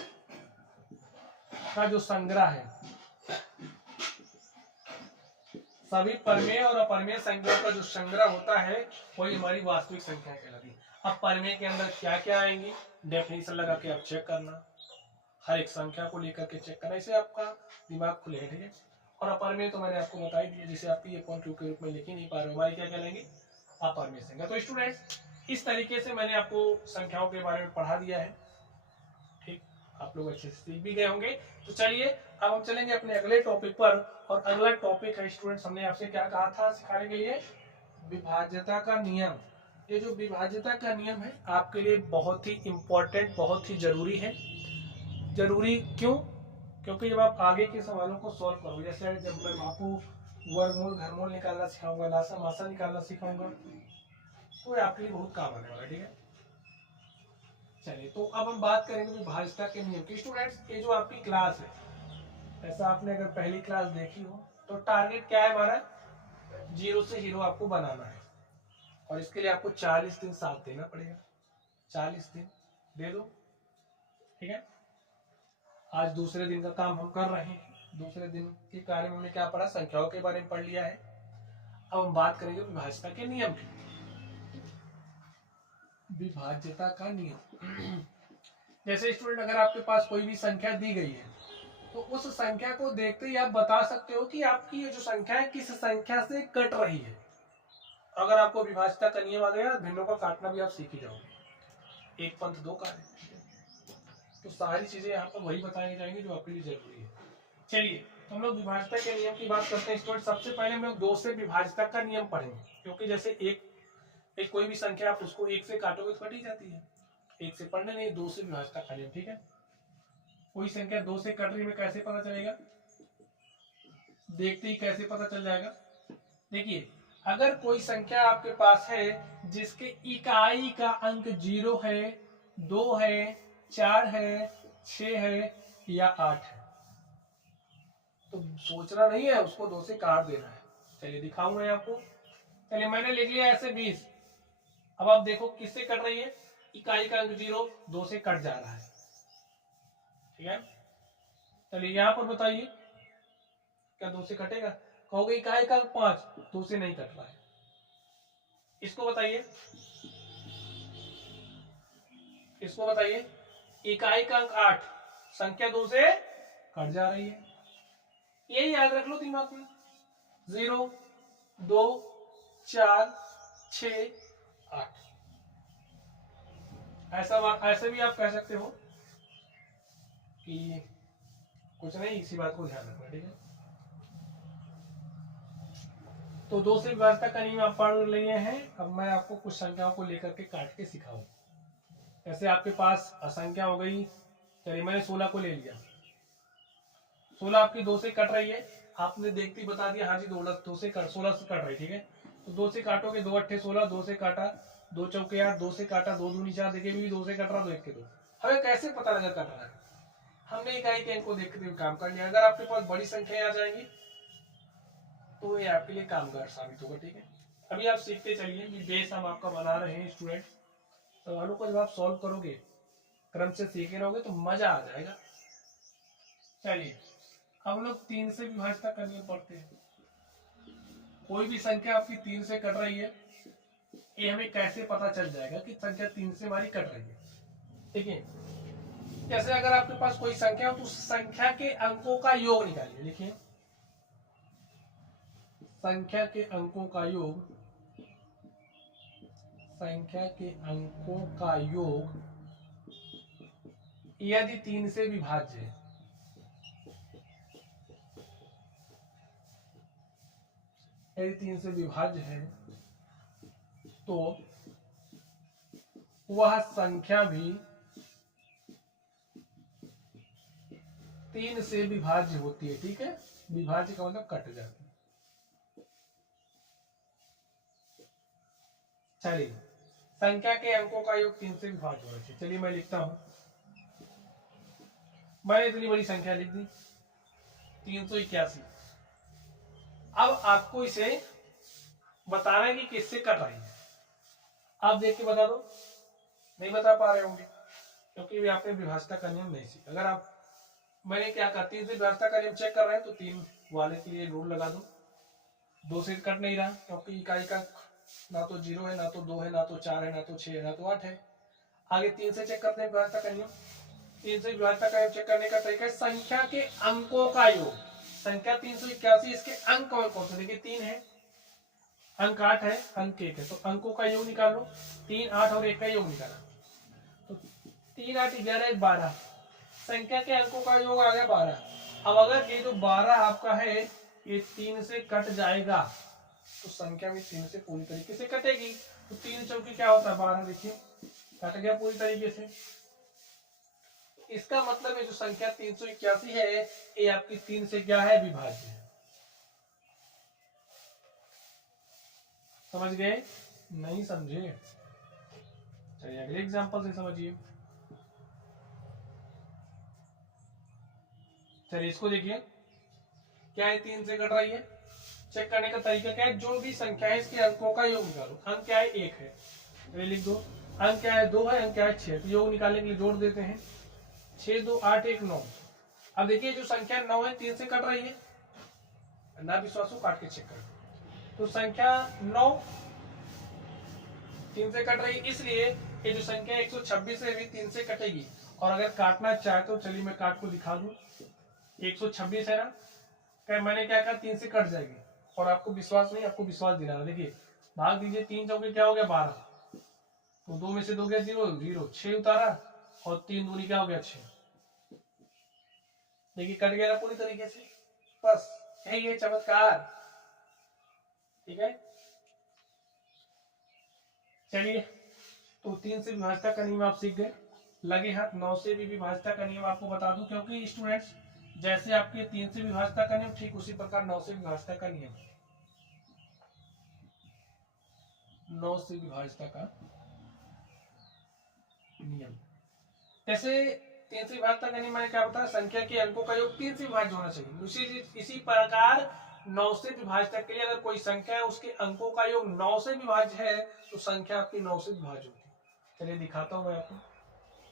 का जो संग्रह है, सभी परिमेय और अपरिमेय संख्या का जो संग्रह होता है वही हमारी वास्तविक संख्या कहलाती है। अब परिमेय के अंदर क्या क्या आएंगी, डेफिनेशन लगा के आप चेक करना, हर एक संख्या को लेकर के चेक करना, इससे आपका दिमाग खुलेगा, ठीक है। और अपरिमेय तो मैंने आपको बता ही दिया, जिसे आप P अपॉन Q के रूप में लिख ही नहीं पा रहे हो, हमारी क्या कहलाएंगे, अपरिमेय संख्या। तो स्टूडेंट्स इस तरीके से मैंने आपको संख्याओं के बारे में पढ़ा दिया है, ठीक, आप लोग अच्छे से सीख भी गए होंगे। तो चलिए अब हम चलेंगे अपने अगले टॉपिक पर, और अगला टॉपिक है स्टूडेंट्स, हमने आपसे क्या कहा था सिखाने के लिए, विभाज्यता का नियम। ये जो विभाज्यता का नियम है आपके लिए बहुत ही इंपॉर्टेंट, बहुत ही जरूरी है। जरूरी क्यों, क्योंकि जब आप आगे के सवालों को सॉल्व करोगे, जैसे जब मैं आपको वर्गमूल घनमूल निकालना सिखाऊंगा, लासा मासा निकालना सिखाऊंगा, तो ये आपके लिए बहुत काम आने वाला है, ठीक है। चलिए, तो अब हम बात करेंगे विभाज्यता के नियम की। स्टूडेंट्स, ये जो आपकी क्लास है, ऐसा आपने अगर पहली क्लास देखी हो तो टारगेट क्या है हमारा, 0 से हीरो आपको बनाना है, और इसके लिए आपको 40 दिन साथ देना पड़ेगा। 40 दिन दे दो, ठीक है। आज दूसरे दिन का काम हम कर रहे हैं। दूसरे दिन के कार्य में हमने क्या पढ़ा, संख्याओं के बारे में पढ़ लिया है। अब हम बात करेंगे विभाज्यता के नियम की। विभाज्यता का नियम जैसे स्टूडेंट, अगर आपके पास कोई भी संख्या दी गई है तो उस संख्या को देखते ही आप बता सकते हो कि आपकी ये जो संख्या है किस संख्या से कट रही है। अगर आपको विभाज्यता का नियम आ गया, भिन्नों का काटना भी आप सीख ही जाओगे। एक पंथ दो कार्य, तो सारी चीजें यहाँ पर वही बताई जाएंगी जो आपके लिए जरूरी है। चलिए, हम लोग विभाज्यता के नियम की बात करते हैं स्टूडेंट। सबसे पहले हम लोग 2 से विभाज्यता का नियम पढ़ेंगे, क्योंकि जैसे एक कोई भी संख्या आप उसको 1 से काटोगे तो कट ही जाती है। 1 से पढ़ने नहीं, 2 से विभाज्यता का नियम, ठीक है। कोई संख्या 2 से कट रही है, कैसे पता चलेगा, देखते ही कैसे पता चल जाएगा। देखिए, अगर कोई संख्या आपके पास है जिसके इकाई का अंक 0 है, 2 है, 4 है, 6 है या 8 है, तो सोचना नहीं है, उसको 2 से काट देना है। चलिए दिखाऊंगा मैं आपको। चलिए, मैंने लिख लिया ऐसे 20। अब आप देखो किससे कट रही है, इकाई का अंक 0, 2 से कट जा रहा है, ठीक है। चलिए यहां पर बताइए, क्या 2 से कटेगा, कहोगे इकाई का अंक 5, 2 से नहीं कट रहा है। इसको बताइए, इसको बताइए, इकाई का अंक 8, संख्या 2 से कट जा रही है। यही याद रख लो दिमाग में, 0, 2, 4, 6, 8। ऐसे भी आप कह सकते हो कि कुछ नहीं, इसी बात को ध्यान रखना, ठीक है। तो 2 से विभाज्यता का नियम आप पढ़ लिए हैं। अब मैं आपको कुछ संख्याओं को लेकर के काट के सिखाऊं। जैसे आपके पास असंख्या हो गई, चलिए मैंने 16 को ले लिया। 16 आपकी 2 से कट रही है, आपने देखते ही बता दिया हाँ जी 2 से 16 से कट रही, ठीक है। तो 2 से काटोगे, 2 अट्ठे 16, 2 से काटा, 2 चौके 8, 2 से काटा, 2 दूनी 4, देखिए भी 2 से कट रहा, 2 1 के 2। हमें कैसे पता लगा कट रहा है, हमने इकाई के अंक को देखते हुए काम कर लिया। अगर आपके पास बड़ी संख्या आ जाएंगी तो ये आपके लिए कामगार साबित होगा, ठीक है। अभी आप सीखते चलिए, बेस हम आपका बना रहे हैं स्टूडेंट। सवालों को जब आप सॉल्व करोगे, क्रम से सीखे रहोगे तो मजा आ जाएगा। चलिए, हम लोग 3 से विभाज्यता का नियम पढ़ते हैं। कोई भी संख्या आपकी 3 से कट रही है, ये हमें कैसे पता चल जाएगा कि संख्या 3 से हमारी कट रही है, ठीक है। जैसे अगर आपके पास कोई संख्या हो तो संख्या के अंकों का योग निकालिए। लिखिए, संख्या के अंकों का योग, संख्या के अंकों का योग यदि 3 से विभाज्य है, यदि 3 से विभाज्य है तो वह संख्या भी 3 से विभाज्य होती है, ठीक है। विभाज्य का मतलब कट जाती है। चलिए, संख्या के अंकों का योग 3 से विभाज्य होना चाहिए। चलिए मैं लिखता हूं, मैंने इतनी बड़ी संख्या लिख दी 381। अब आपको इसे बताना है कि किससे कट रही है। आप देख के बता दो, नहीं बता पा रहे होंगे क्योंकि भी आपने विभाज्यता का नियम नहीं सीखा। अगर आप, मैंने क्या कहा, 3 से विभाज्यता का नियम चेक कर रहे हैं तो 3 वाले के लिए रूल लगा दो। 2 से कट नहीं रहा क्योंकि इकाई का ना तो 0 है, ना तो 2 है, ना तो 4 है, ना तो 6 है, ना तो 8 है। आगे 3 से चेक करते हैं विभाज्यता का नियम। 3 से विभाज्यता का नियम चेक करने का तरीका है संख्या के अंकों का योग। संख्या 381, इसके अंक कौन कौन से, देखिए 3 है, अंक 8 है, अंक 1 है, तो अंकों का योग निकालो। 3, 8 और 1 का योग निकाला तो 3, 8, 11, 12, संख्या के अंकों का योग आ गया 12। अब अगर ये जो 12 आपका है ये 3 से कट जाएगा तो संख्या भी 3 से पूरी तरीके से कटेगी। तो 3 चौकी क्या होता है 12, देखिए कट गया पूरी तरीके से। इसका मतलब है जो संख्या 381 है ये आपकी 3 से क्या है, विभाज्य है। समझ गए, नहीं समझे, चलिए अगले एग्जांपल से समझिए। चलिए इसको देखिए, क्या है 3 से कट रही है। चेक करने का तरीका क्या है, जो भी संख्या है इसके अंकों का योग निकालो। अंक क्या है 1 है, ये लिख दो। अंक क्या है 2 है, अंक क्या है 6, तो योग निकालने के लिए जोड़ देते हैं। 6 2 8 1 9। अब देखिए जो संख्या 9 है 3 से कट रही है, ना विश्वास हो काट के चेक कर। तो संख्या 9 3 से कट रही है, इसलिए ये जो संख्या 126 है भी 3 से कटेगी। और अगर काटना चाहे तो चलिए मैं काट को दिखा दूं। 126 है ना, क्या मैंने क्या कहा 3 से कट जाएगी। और आपको विश्वास नहीं, आपको विश्वास दिलाना। देखिए भाग दीजिए, 3 चौके क्या हो गया 12, तो 2 में से 2 गया 0 0, 6 उतारा और 3 दूनी क्या हो गया 6। देखिए कट गया ना पूरी तरीके से। बस यही है चमत्कार, ठीक है। चलिए तो 3 से विभाजता का नियम आप सीख गए। लगे हाथ 9 से भी विभाजता का नियम आपको बता दूं, क्योंकि स्टूडेंट्स जैसे आपके 3 से विभाजता का नियम, ठीक उसी प्रकार 9 से विभाजता का नियम, 9 से विभाजता का नियम। जैसे 3 से विभाजता का नियम मैंने क्या बताया, संख्या के अंकों का योग 3 से विभाज्य होना चाहिए। इसी प्रकार 9 से विभाजता के लिए अगर कोई संख्या है उसके अंकों का योग 9 से विभाज्य है तो संख्या आपकी 9 से विभाज्य होती है। चलिए दिखाता हूं मैं आपको,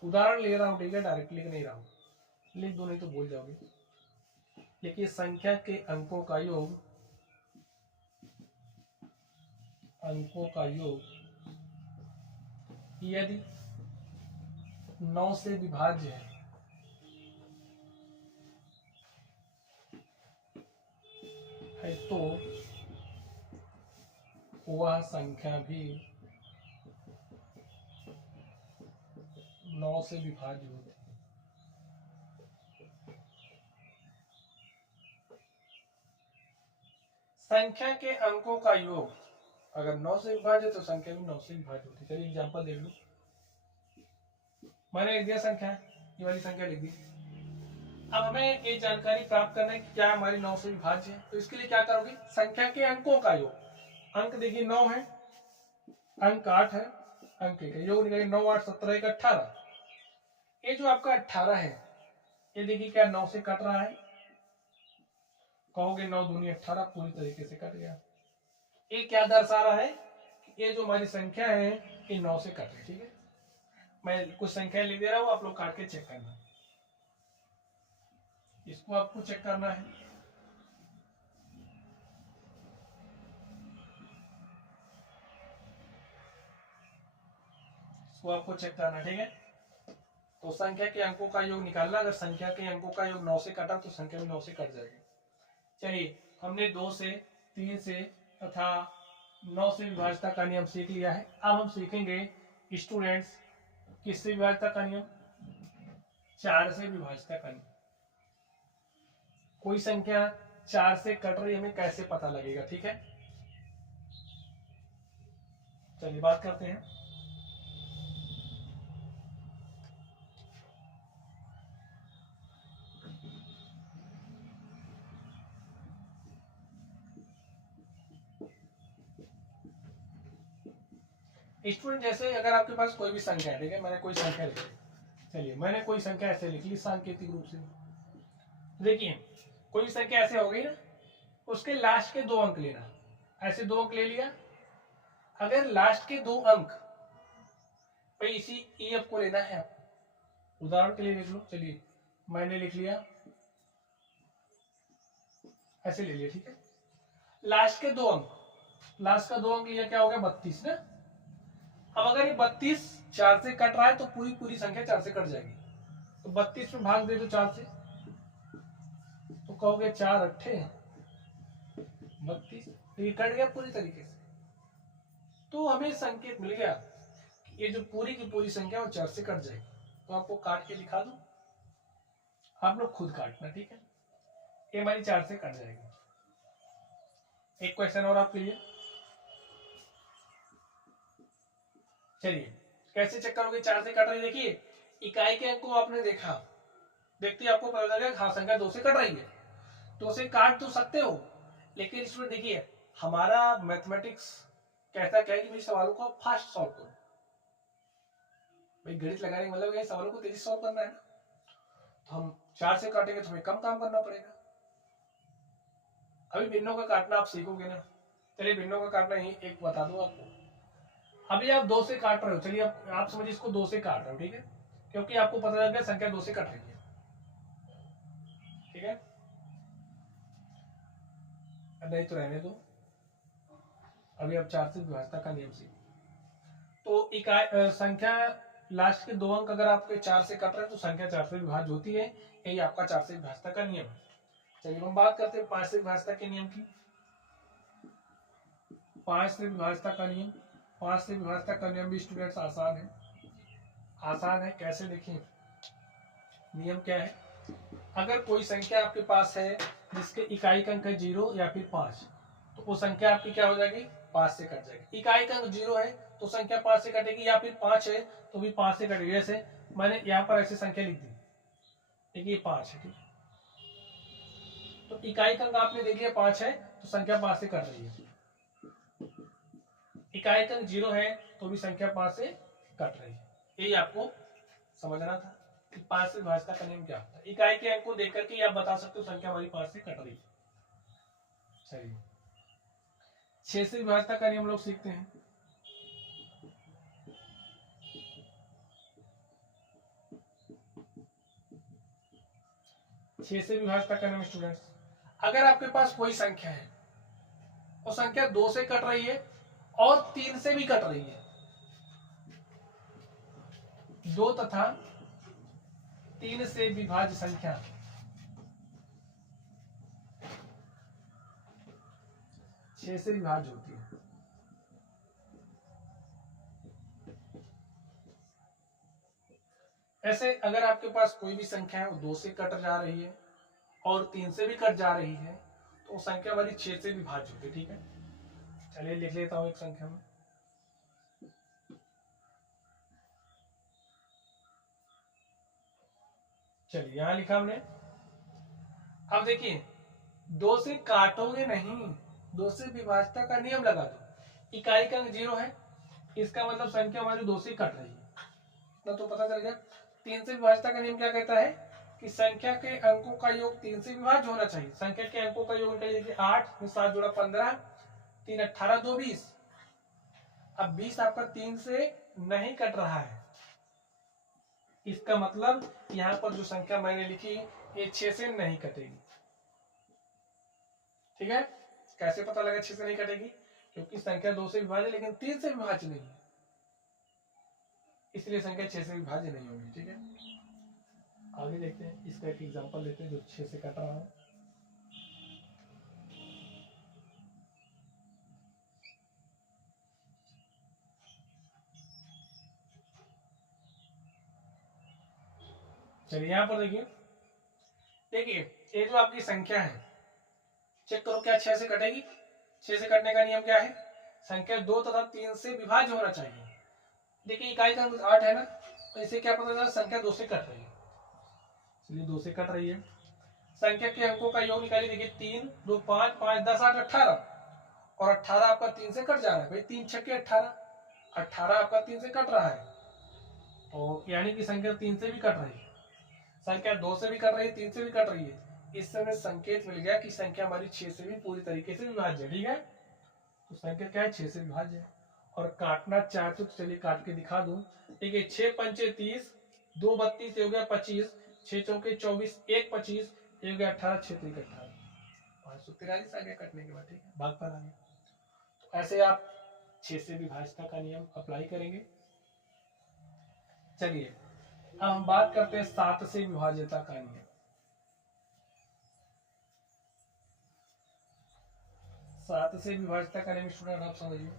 उदाहरण ले रहा हूं, ठीक है, डायरेक्ट लिख नहीं रहा हूं, लिख दो नहीं तो भूल जाओगे। देखिए संख्या के अंकों का योग, अंकों का योग यदि 9 से विभाज्य है तो वह संख्या भी 9 से विभाज्य होती है। संख्या के अंकों का योग अगर 9 से विभाज्य है तो संख्या भी 9 से विभाज्य होती है। चलिए एग्जांपल देख लो, मैंने लिख दिया संख्या, ये वाली संख्या लिख दी। अब हमें ये जानकारी प्राप्त करना है कि क्या हमारी 9 से विभाज्य है। तो इसके लिए क्या करोगे, संख्या के अंकों का योग, अंक देखिए 9 है, अंक 8 है, अंक 1 है, योग निकालिए 9 8 17 1 18। ये जो आपका 18 है, ये देखिए क्या 9 से कट रहा है, कहोगे 9 दूनी 18, पूरी तरीके से कट गया। ये क्या दर्शा रहा है, ये जो हमारी संख्या है ये 9 से कट है, ठीक है। मैं कुछ संख्या लिख दे रहा हूं, आप लोग काट के चेक करना, इसको आपको चेक करना है। इसको आपको चेक करना, ठीक है। तो संख्या के अंकों का योग निकालना, अगर संख्या के अंकों का योग 9 से कटा तो संख्या भी 9 से कट जाएगी। चलिए हमने 2 से 3 से तथा 9 से विभाजता का नियम सीख लिया है। अब हम सीखेंगे स्टूडेंट्स किससे विभाजता का नियम, 4 से विभाजता का नियम। कोई संख्या 4 से कट रही हमें कैसे पता लगेगा, ठीक है। चलिए बात करते हैं। स्टूडेंट जैसे अगर आपके पास कोई भी संख्या है, ठीक है, मैंने कोई संख्या लिखी, चलिए मैंने कोई संख्या ऐसे लिख ली सांकेतिक रूप से। देखिए कोई संख्या ऐसे हो गई ना, उसके लास्ट के 2 अंक लेना, ऐसे 2 अंक ले लिया। अगर लास्ट के 2 अंक भाई इसी ईएफ को लेना है, उदाहरण के लिए देख लो। चलिए मैंने लिख लिया, ऐसे ले लिया, ठीक है। लास्ट के 2 अंक, लास्ट का 2 अंक लिया, क्या हो गया 32 ना। अब अगर ये 32 4 से कट रहा है तो पूरी पूरी संख्या 4 से कट जाएगी। तो 32 में भाग दे दो 4 से, तो कहोगे 4 अट्ठे 32, ये कट गया पूरी तरीके से। तो हमें संकेत मिल गया कि ये जो पूरी की पूरी संख्या वो 4 से कट जाएगी। तो आपको काट के दिखा दूं, आप लोग खुद काटना, ठीक है। ये हमारी 4 से कट जाएगी। एक क्वेश्चन और आपके लिए, चलिए कैसे चेक करोगे 4 से कट रही। देखिए इकाई के अंक को आपने देखा, देखते ही आपको पता चलेगा हाँ संख्या 2 से कट रही है, 2 से काट तो सकते हो, लेकिन इसमें देखिए हमारा मैथमेटिक्स कहता क्या है कि भाई सवालों को फास्ट सॉल्व करो। भाई गणित लगाने का मतलब है सवालों को तेजी सॉल्व करना है ना, तो हम 4 से काटेंगे तो हमें कम काम करना पड़ेगा। अभी भिन्नों का काटना आप सीखोगे ना। चलिए भिन्नों का काटना ही एक बता दूं आपको। अभी आप 2 से काट रहे हो, चलिए आप समझिए इसको 2 से काट रहे हो, ठीक है, क्योंकि आपको पता चल गया संख्या 2 से कट रही है, ठीक है। नहीं तो रहने दो, अभी आप 4 से विभाजता का नियम सीखो। तो इकाई संख्या लास्ट के 2 अंक अगर आपके 4 से कट रहे हैं तो संख्या 4 से विभाज्य होती है। यही आपका 4 से विभाजता का नियम है। चलिए हम बात करते हैं 5 से विभाजता के नियम की। 5 से विभाजता का नियम, 5 से विभाजता का नियम भी स्टूडेंट्स आसान है। आसान है कैसे, देखिए नियम क्या है। अगर कोई संख्या आपके पास है जिसके इकाई का अंक है 0 या फिर 5, तो वो संख्या आपकी क्या हो जाएगी, 5 से कट जाएगी। इकाई का अंक 0 है तो संख्या 5 से कटेगी, या फिर 5 है तो भी 5 से कटेगी। जैसे मैंने यहाँ पर ऐसी संख्या लिख दी, देखिए 5 है, ठीक है, तो इकाई का अंक आपने देख लिया 5 है तो संख्या 5 से कट रही है। इकाई का अंक 0 है तो भी संख्या 5 से कट रही है। यही आपको समझना था कि 5 से विभाजता का नियम क्या होता है। इकाई के अंक को देख करके आप बता सकते हो संख्या हमारी 5 से कट रही है। चलिए 6 से विभाजता का नियम लोग सीखते हैं। छह से विभाजता का नियम स्टूडेंट्स, अगर आपके पास कोई संख्या है वो संख्या 2 से कट रही है और 3 से भी कट रही है, 2 तथा 3 से विभाज्य संख्या 6 से विभाज्य होती है। ऐसे अगर आपके पास कोई भी संख्या है वो 2 से कट जा रही है और 3 से भी कट जा रही है तो वो संख्या हमारी 6 से विभाज्य होती है, ठीक है। चलिए लिख लेता हूं एक संख्या में, चलिए यहां लिखा हमने। अब देखिए 2 से काटोगे नहीं, 2 से विभाजता का नियम लगा दो। इकाई का अंक 0 है, इसका मतलब संख्या हमारी 2 से कट रही है, इतना तो पता चल गया। 3 से विभाजता का नियम क्या कहता है कि संख्या के अंकों का योग 3 से विभाज्य होना चाहिए। संख्या के अंकों का योग निकालिए, 8 में 7 जोड़ा 15, 3 18 2 20। अब 20 आपका 3 से नहीं कट रहा है, इसका मतलब यहां पर जो संख्या मैंने लिखी ये 6 से नहीं कटेगी, ठीक है। कैसे पता लगा 6 से नहीं कटेगी, क्योंकि संख्या 2 से विभाज्य लेकिन 3 से विभाज्य नहीं है, इसलिए संख्या 6 से विभाज्य नहीं होगी, ठीक है। आगे देखते हैं, इसका एक एग्जांपल लेते हैं जो 6 से कट रहा है। चलिए यहां पर देखिए, देखिए ये जो आपकी संख्या है, चेक करो क्या 6 से कटेगी। 6 से कटने का नियम क्या है, संख्या 2 तथा 3 से विभाज्य होना चाहिए। देखिए इकाई का अंक 8 है ना, तो इसे क्या पता चला संख्या 2 से कट रही है, इसलिए 2 से कट रही है। संख्या के अंकों का योग निकालिए, देखिए 3 2 5 5 10 8 18, और 18 आपका 3 से कट जा रहा है भाई, 3 छक्के 18, 18 आपका 3 से कट रहा है, तो यानी कि संख्या 3 से भी कट रही है, संख्या 2 से भी कट रही है, 3 से भी कट रही है। इस समय संकेत मिल गया कि संख्या हमारी 6 से भी पूरी तरीके से विभाज्य है, ठीक है। तो संख्या क्या है, 6 से विभाज्य है। और काटना चाहते तो चलिए काट के दिखा दूं, ठीक है। 6 पंचे 30, 2 32 हो गया 25, 6 चौके 24, 1 25, हो गया 18, 6 3 18, 543 आ गया कटने के बाद, ठीक है, भागफल आ गया। तो ऐसे आप 6 से विभाजता का नियम अप्लाई करेंगे। चलिए अब हम बात करते हैं 7 से विभाज्यता का नियम। 7 से विभाज्यता का नियम स्टूडेंट आप समझिए।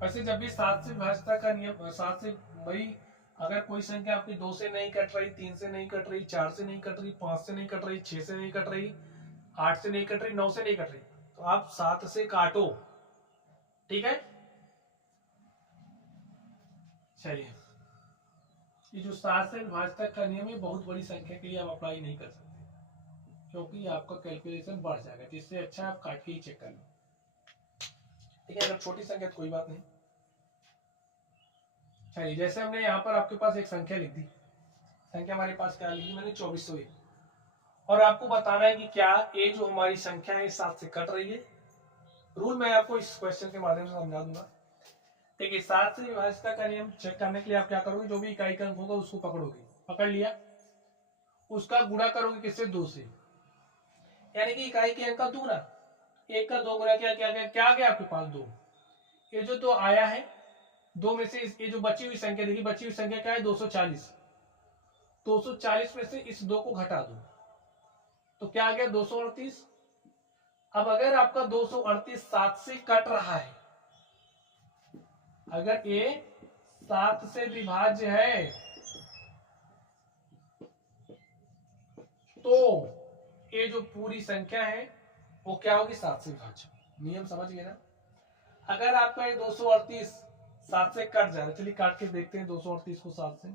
वैसे जब भी 7 से विभाज्यता का नियम, 7 से भाई अगर कोई संख्या आपकी 2 से नहीं कट रही, 3 से नहीं कट रही, 4 से नहीं कट रही, 5 से नहीं कट रही, 6 से नहीं कट रही, 8 से नहीं कट रही, 9 से नहीं कट रही, तो आप 7 से काटो, ठीक है। चलिए ये जो 7 से विभाज्यता का नियम है बहुत बड़ी संख्या के लिए आप अप्लाई नहीं कर सकते, क्योंकि आपका कैलकुलेशन बढ़ जाएगा, जिससे अच्छा आप काट के ही चेक कर लो, ठीक है। अगर छोटी संख्या तो कोई बात नहीं। चलिए जैसे हमने यहाँ पर आपके पास एक संख्या लिख दी, संख्या हमारे पास क्या लिखी मैंने 2401, और आपको बताना है कि क्या ये जो हमारी संख्या है 7 से कट रही है। रूल मैं आपको इस क्वेश्चन के माध्यम से समझा दूंगा। देखिए 7 से विभाज्यता का नियम चेक करने के लिए आप क्या करोगे, जो भी इकाई का अंक होगा उसको पकड़ोगे, पकड़ लिया, उसका गुणा करोगे किससे, 2 से, यानी कि इकाई के अंक का दूना, 1 का 2 गुना क्या क्या क्या क्या गया आपके पास 2, ये जो 2 आया है 2 में से ये जो बची हुई संख्या, देखिए बची हुई संख्या क्या है 240, 240 में से इस 2 को घटा दो तो क्या आ गया 238। अब अगर आपका 238 7 से कट रहा है, अगर ये 7 से विभाज्य है तो ये जो पूरी संख्या है वो क्या होगी 7 से विभाज्य। नियम समझ गए ना। अगर आपका ये 238 7 से कट जा रहा है, चलिए काट के देखते हैं 238 को 7 से।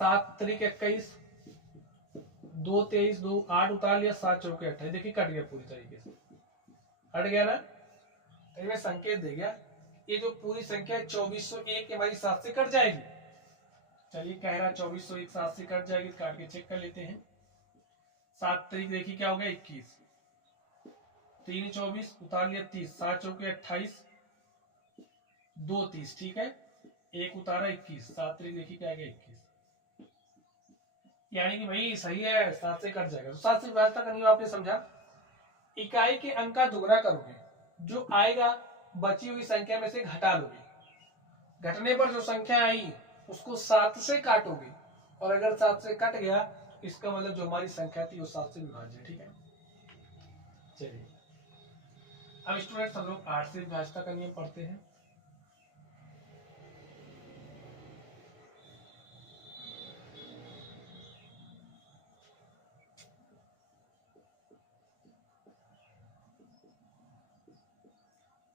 7 तरीक 21, 2 23 2 8 उतार लिया, 7 चौके 28, देखिए कट गया पूरी तरीके से, कट गया ना। तो मैं संकेत दे गया ये जो पूरी संख्या 2401 हमारी 7 से कट जाएगी। चलिए कह रहा 2401 7 से कट जाएगी, काट के चेक कर लेते हैं। 7 तारीख देखिए क्या हो गया 21, 3 24 उतार लिया 30, 7 चौके 28, 2 30, ठीक है, 1 उतारा 21, 7 तारीख देखिए क्या आ गया 21, यानी कि भाई सही है 7 से कट जाएगा। तो 7 से विभाज्यता का नियम आपने समझा। इकाई के अंक का दोगुना करोगे, जो आएगा बची हुई संख्या में से घटा लोगे, घटने पर जो संख्या आई उसको 7 से काटोगे, और अगर 7 से कट गया इसका मतलब जो हमारी संख्या थी वो 7 से विभाज्य है, ठीक है। चलिए अब स्टूडेंट्स हम लोग 8 से विभाज्यता का नियम पढ़ते हैं।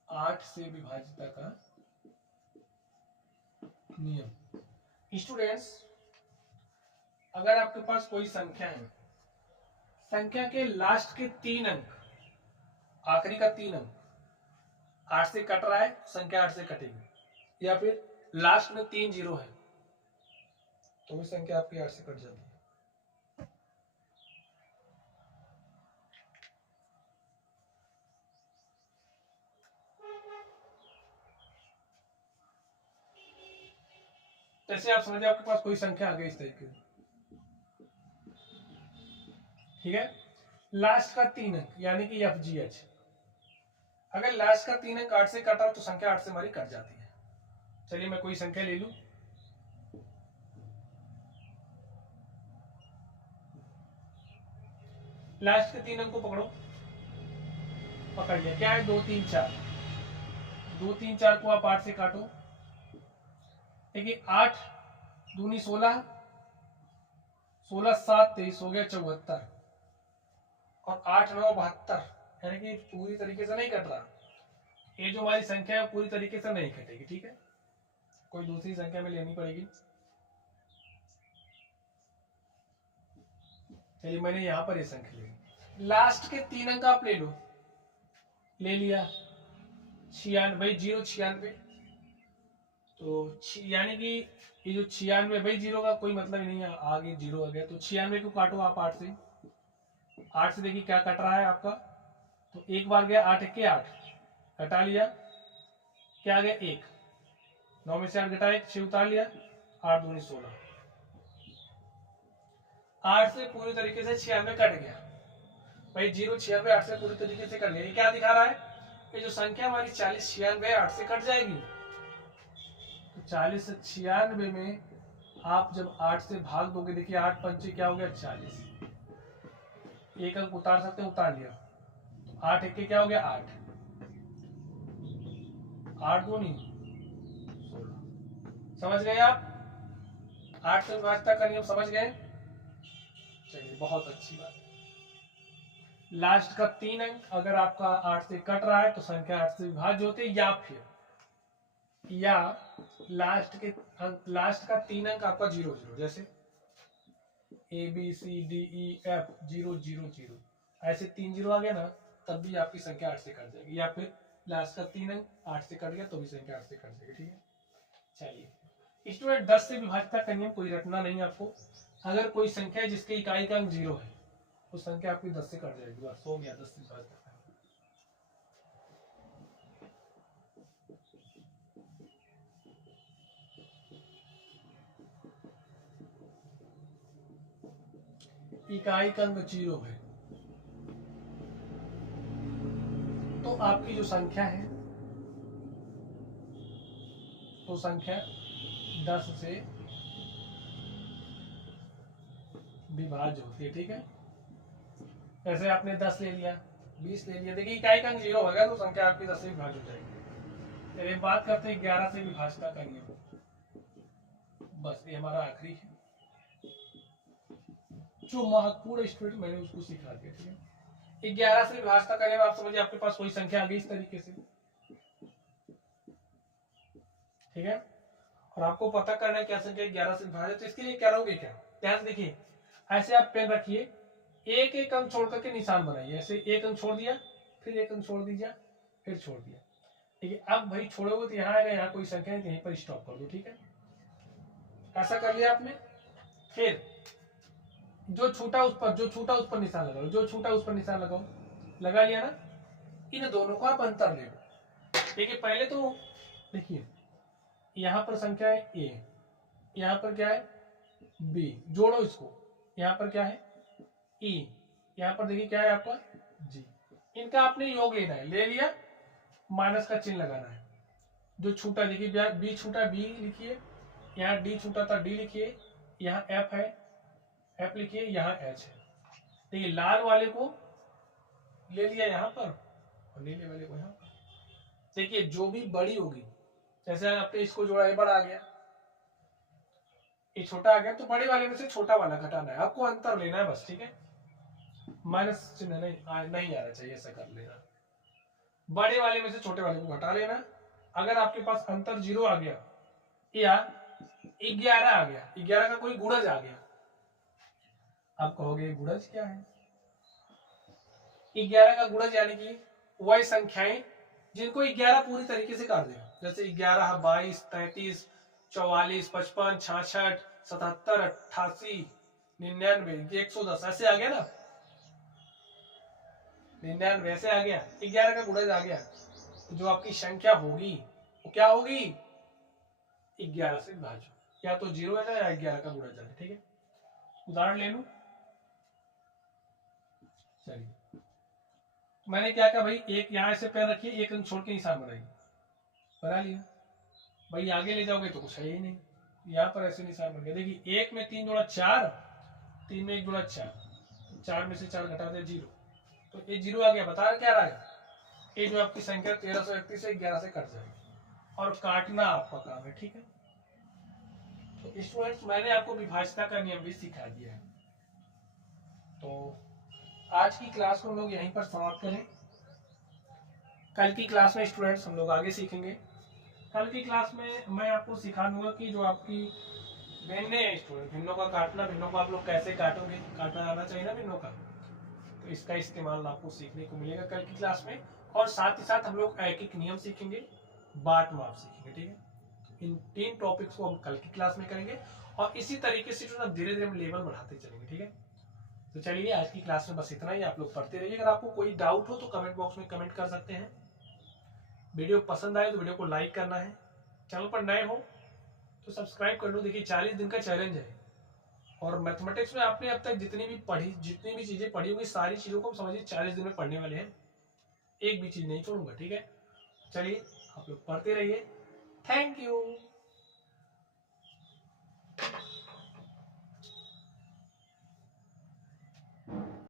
आठ से विभाज्यता का नियम। स्टूडेंट्स अगर आपके पास कोई संख्या है, संख्या के लास्ट के 3 अंक, आखिरी का 3 अंक 8 से कट रहा है, संख्या 8 से कटेगी, या फिर लास्ट में 3 जीरो है तो भी संख्या आपकी 8 से कट जाती है। जैसे आप समझिए आपके पास कोई संख्या आ गई इस तरीके से, ठीक है, लास्ट का 3 अंक यानी कि FGH, अगर लास्ट का 3 अंक 8 से कटा तो संख्या 8 से हमारी कट जाती है। चलिए मैं कोई संख्या ले लूं, लास्ट के 3 अंक को पकड़ो, पकड़ लिया, क्या है 2 3 4, 2 3 4 को आप 8 से काटो, देखिए 8 दूनी 16, 16 7 23 हो गया 74, और 8 9 72, यानी कि पूरी तरीके से नहीं कट रहा, ये जो हमारी संख्या है पूरी तरीके से नहीं कटेगी, ठीक है, कोई दूसरी संख्या में लेनी पड़ेगी। चलिए मैंने यहां पर ये संख्या ली, लास्ट के 3 अंक आप ले लो, ले लिया 96, भाई 096, तो यानी कि ये जो 96, भाई जीरो का कोई मतलब ही नहीं है, आगे जीरो आ गया, तो 96 को काटो आप 8 से, 8 से देखिए क्या कट रहा है आपका, तो एक बार गया 8 1 8, घटा लिया, क्या आ गया 1, 9 में से 8 घटाए 6 उतार लिया, 8 दूनी 16, 8 से पूरी तरीके से 96 कट गया, भाई 0 96 8 से पूरी तरीके से कट गया। ये क्या दिखा रहा है, ये जो संख्या हमारी 40 96 8 से कट जाएगी, तो 40 से 96 में आप जब 8 से भाग दोगे, देखिए 8 पंचे क्या हो गया 40, एक अंक उतार सकते हैं, उतार लिया, तो 8 एक क्या हो गया 8, 8 दूनी 16, समझ गए आप, 8 से विभाज्यता का नियम समझ गए। चलिए बहुत अच्छी बात, लास्ट का 3 अंक अगर आपका 8 से कट रहा है तो संख्या 8 से विभाज्य होती है, या लास्ट का 3 अंक आपका 0 0, जैसे ABCDEF 0 0 0, ऐसे 3 जीरो आ गया ना, तब भी आपकी संख्या 8 से कट जाएगी, या फिर लास्ट का 3 अंक 8 से कट गया तो भी संख्या 8 से कट जाएगी, ठीक है। चलिए स्टूडेंट 10 से विभाज्यता का नियम कोई रटना नहीं आपको। अगर कोई संख्या है जिसके इकाई का अंक 0 है, वो संख्या आपकी 10 से कट जाएगी, बस हो गया 10 से विभाज्यता। इकाई का अंक 0 है तो आपकी जो संख्या है तो संख्या 10 से विभाज्य होती है, ठीक है। ऐसे आपने 10 ले लिया, 20 ले लिया, देखिए इकाई का अंक 0 होगा तो संख्या आपकी 10 से विभाज्य हो जाएगी। चलिए बात करते हैं 11 से विभाज्यता का नियम। बस ये हमारा आखिरी है जो महत्वपूर्ण स्टूडेंट, मैंने उसको सिखा दिया, ठीक है। 11 से विभाज्यता का नियम आप समझिए, आपके पास कोई संख्या आ गई इस तरीके से, ठीक है, और आपको पता करना है क्या संख्या 11 से विभाजित, तो इसके लिए क्या करोगे, क्या ध्यान से देखिए, ऐसे आप पेन रखिए, एक एक अंक छोड़ करके निशान बनाइए, ऐसे एक अंक छोड़ दिया, फिर एक अंक छोड़ दीजिए, फिर छोड़ दिया, ठीक है। अब भाई छोड़ोगे तो यहाँ आएगा, यहाँ कोई संख्या है तो यहीं पर स्टॉप कर दो, ठीक है। ऐसा कर लिया आपने, फिर जो छूटा उस पर निशान लगाओ, जो छूटा उस पर निशान लगाओ, लगा लिया ना। इन दोनों को आप अंतर ले लो, देखिए पहले तो देखिए यहाँ पर संख्या है a, यहाँ पर क्या है b, जोड़ो इसको, यहाँ पर क्या है e, यहाँ पर देखिए क्या है आपका g, इनका आपने योग लेना है, ले लिया, माइनस का चिन्ह लगाना है। जो छूटा देखिए b छूटा b लिखिए, यहाँ d छूटा था d लिखिए, यहाँ f है f लिखिए, यहाँ h है। देखिए लाल वाले को ले लिया यहाँ पर और नीले वाले को यहाँ पर। देखिए जो भी बड़ी होगी, जैसे आपने इसको जोड़ा, ये बड़ा आ गया, ये छोटा आ गया, तो बड़े वाले में से छोटा वाला घटाना है, आपको अंतर लेना है बस, ठीक है। माइनस चिन्ह नहीं आना चाहिए, ऐसा कर लेना, बड़े वाले में से छोटे वाले को घटा लेना। अगर आपके पास अंतर 0 आ गया या 11 आ गया, 11 का कोई गुणज आ गया, आप कहोगे गुणज क्या है। 11 का गुणज यानी कि वही संख्याएं जिनको 11 पूरी तरीके से काट देगा, जैसे 11, 22, 33, 44, 55, 66, 77, 88, 99, 110, ऐसे आ गया ना, 99 ऐसे आ गया, 11 का गुणज आ गया, तो जो आपकी संख्या होगी वो क्या होगी 11 से विभाज्य, या तो 0 है ना या 11 का गुणज है, ठीक है। उदाहरण ले लूं, चलिए मैंने क्या कहा भाई, एक यहाँ से पैर रखिए, एक अंक छोड़ के निशान बनाइए, बना लिया भाई, आगे ले जाओगे तो कुछ है ही नहीं, यहाँ पर ऐसे निशान बन गया। देखिए 1 में 3 जोड़ा 4, 3 में 1 जोड़ा 4, 4 में से 4 घटा दे 0, तो ये 0 आ गया। बता क्या रहा है, ये जो आपकी संख्या 1331 से 11 से कट जाएगी, और काटना आपका काम है, ठीक है। तो स्टूडेंट्स मैंने आपको विभाज्यता का नियम भी सिखा दिया है, तो आज की क्लास को हम लोग यहीं पर समाप्त करें। कल की क्लास में स्टूडेंट्स हम लोग आगे सीखेंगे। कल की क्लास में मैं आपको सिखा दूंगा कि जो आपकी भिन्ने हैं स्टूडेंट, भिन्नों का काटना, भिन्नों को आप लोग कैसे काटोगे, काटना आना चाहिए ना भिन्नों का, तो इसका इस्तेमाल आपको सीखने को मिलेगा कल की क्लास में। और साथ ही साथ हम लोग एक एक नियम सीखेंगे, बाट माप सीखेंगे, ठीक है। इन 3 टॉपिक्स को हम कल की क्लास में करेंगे, और इसी तरीके से जो धीरे धीरे हम लेवल बढ़ाते चलेंगे, ठीक है। तो चलिए आज की क्लास में बस इतना ही, आप लोग पढ़ते रहिए। अगर आपको कोई डाउट हो तो कमेंट बॉक्स में कमेंट कर सकते हैं। वीडियो पसंद आए तो वीडियो को लाइक करना है, चैनल पर नए हो तो सब्सक्राइब कर लो। देखिए 40 दिन का चैलेंज है, और मैथमेटिक्स में आपने अब तक जितनी भी चीजें पढ़ी होंगी, सारी चीजों को समझिए 40 दिन में पढ़ने वाले हैं, एक भी चीज नहीं छोड़ूंगा, ठीक है। चलिए आप लोग पढ़ते रहिए, थैंक यू।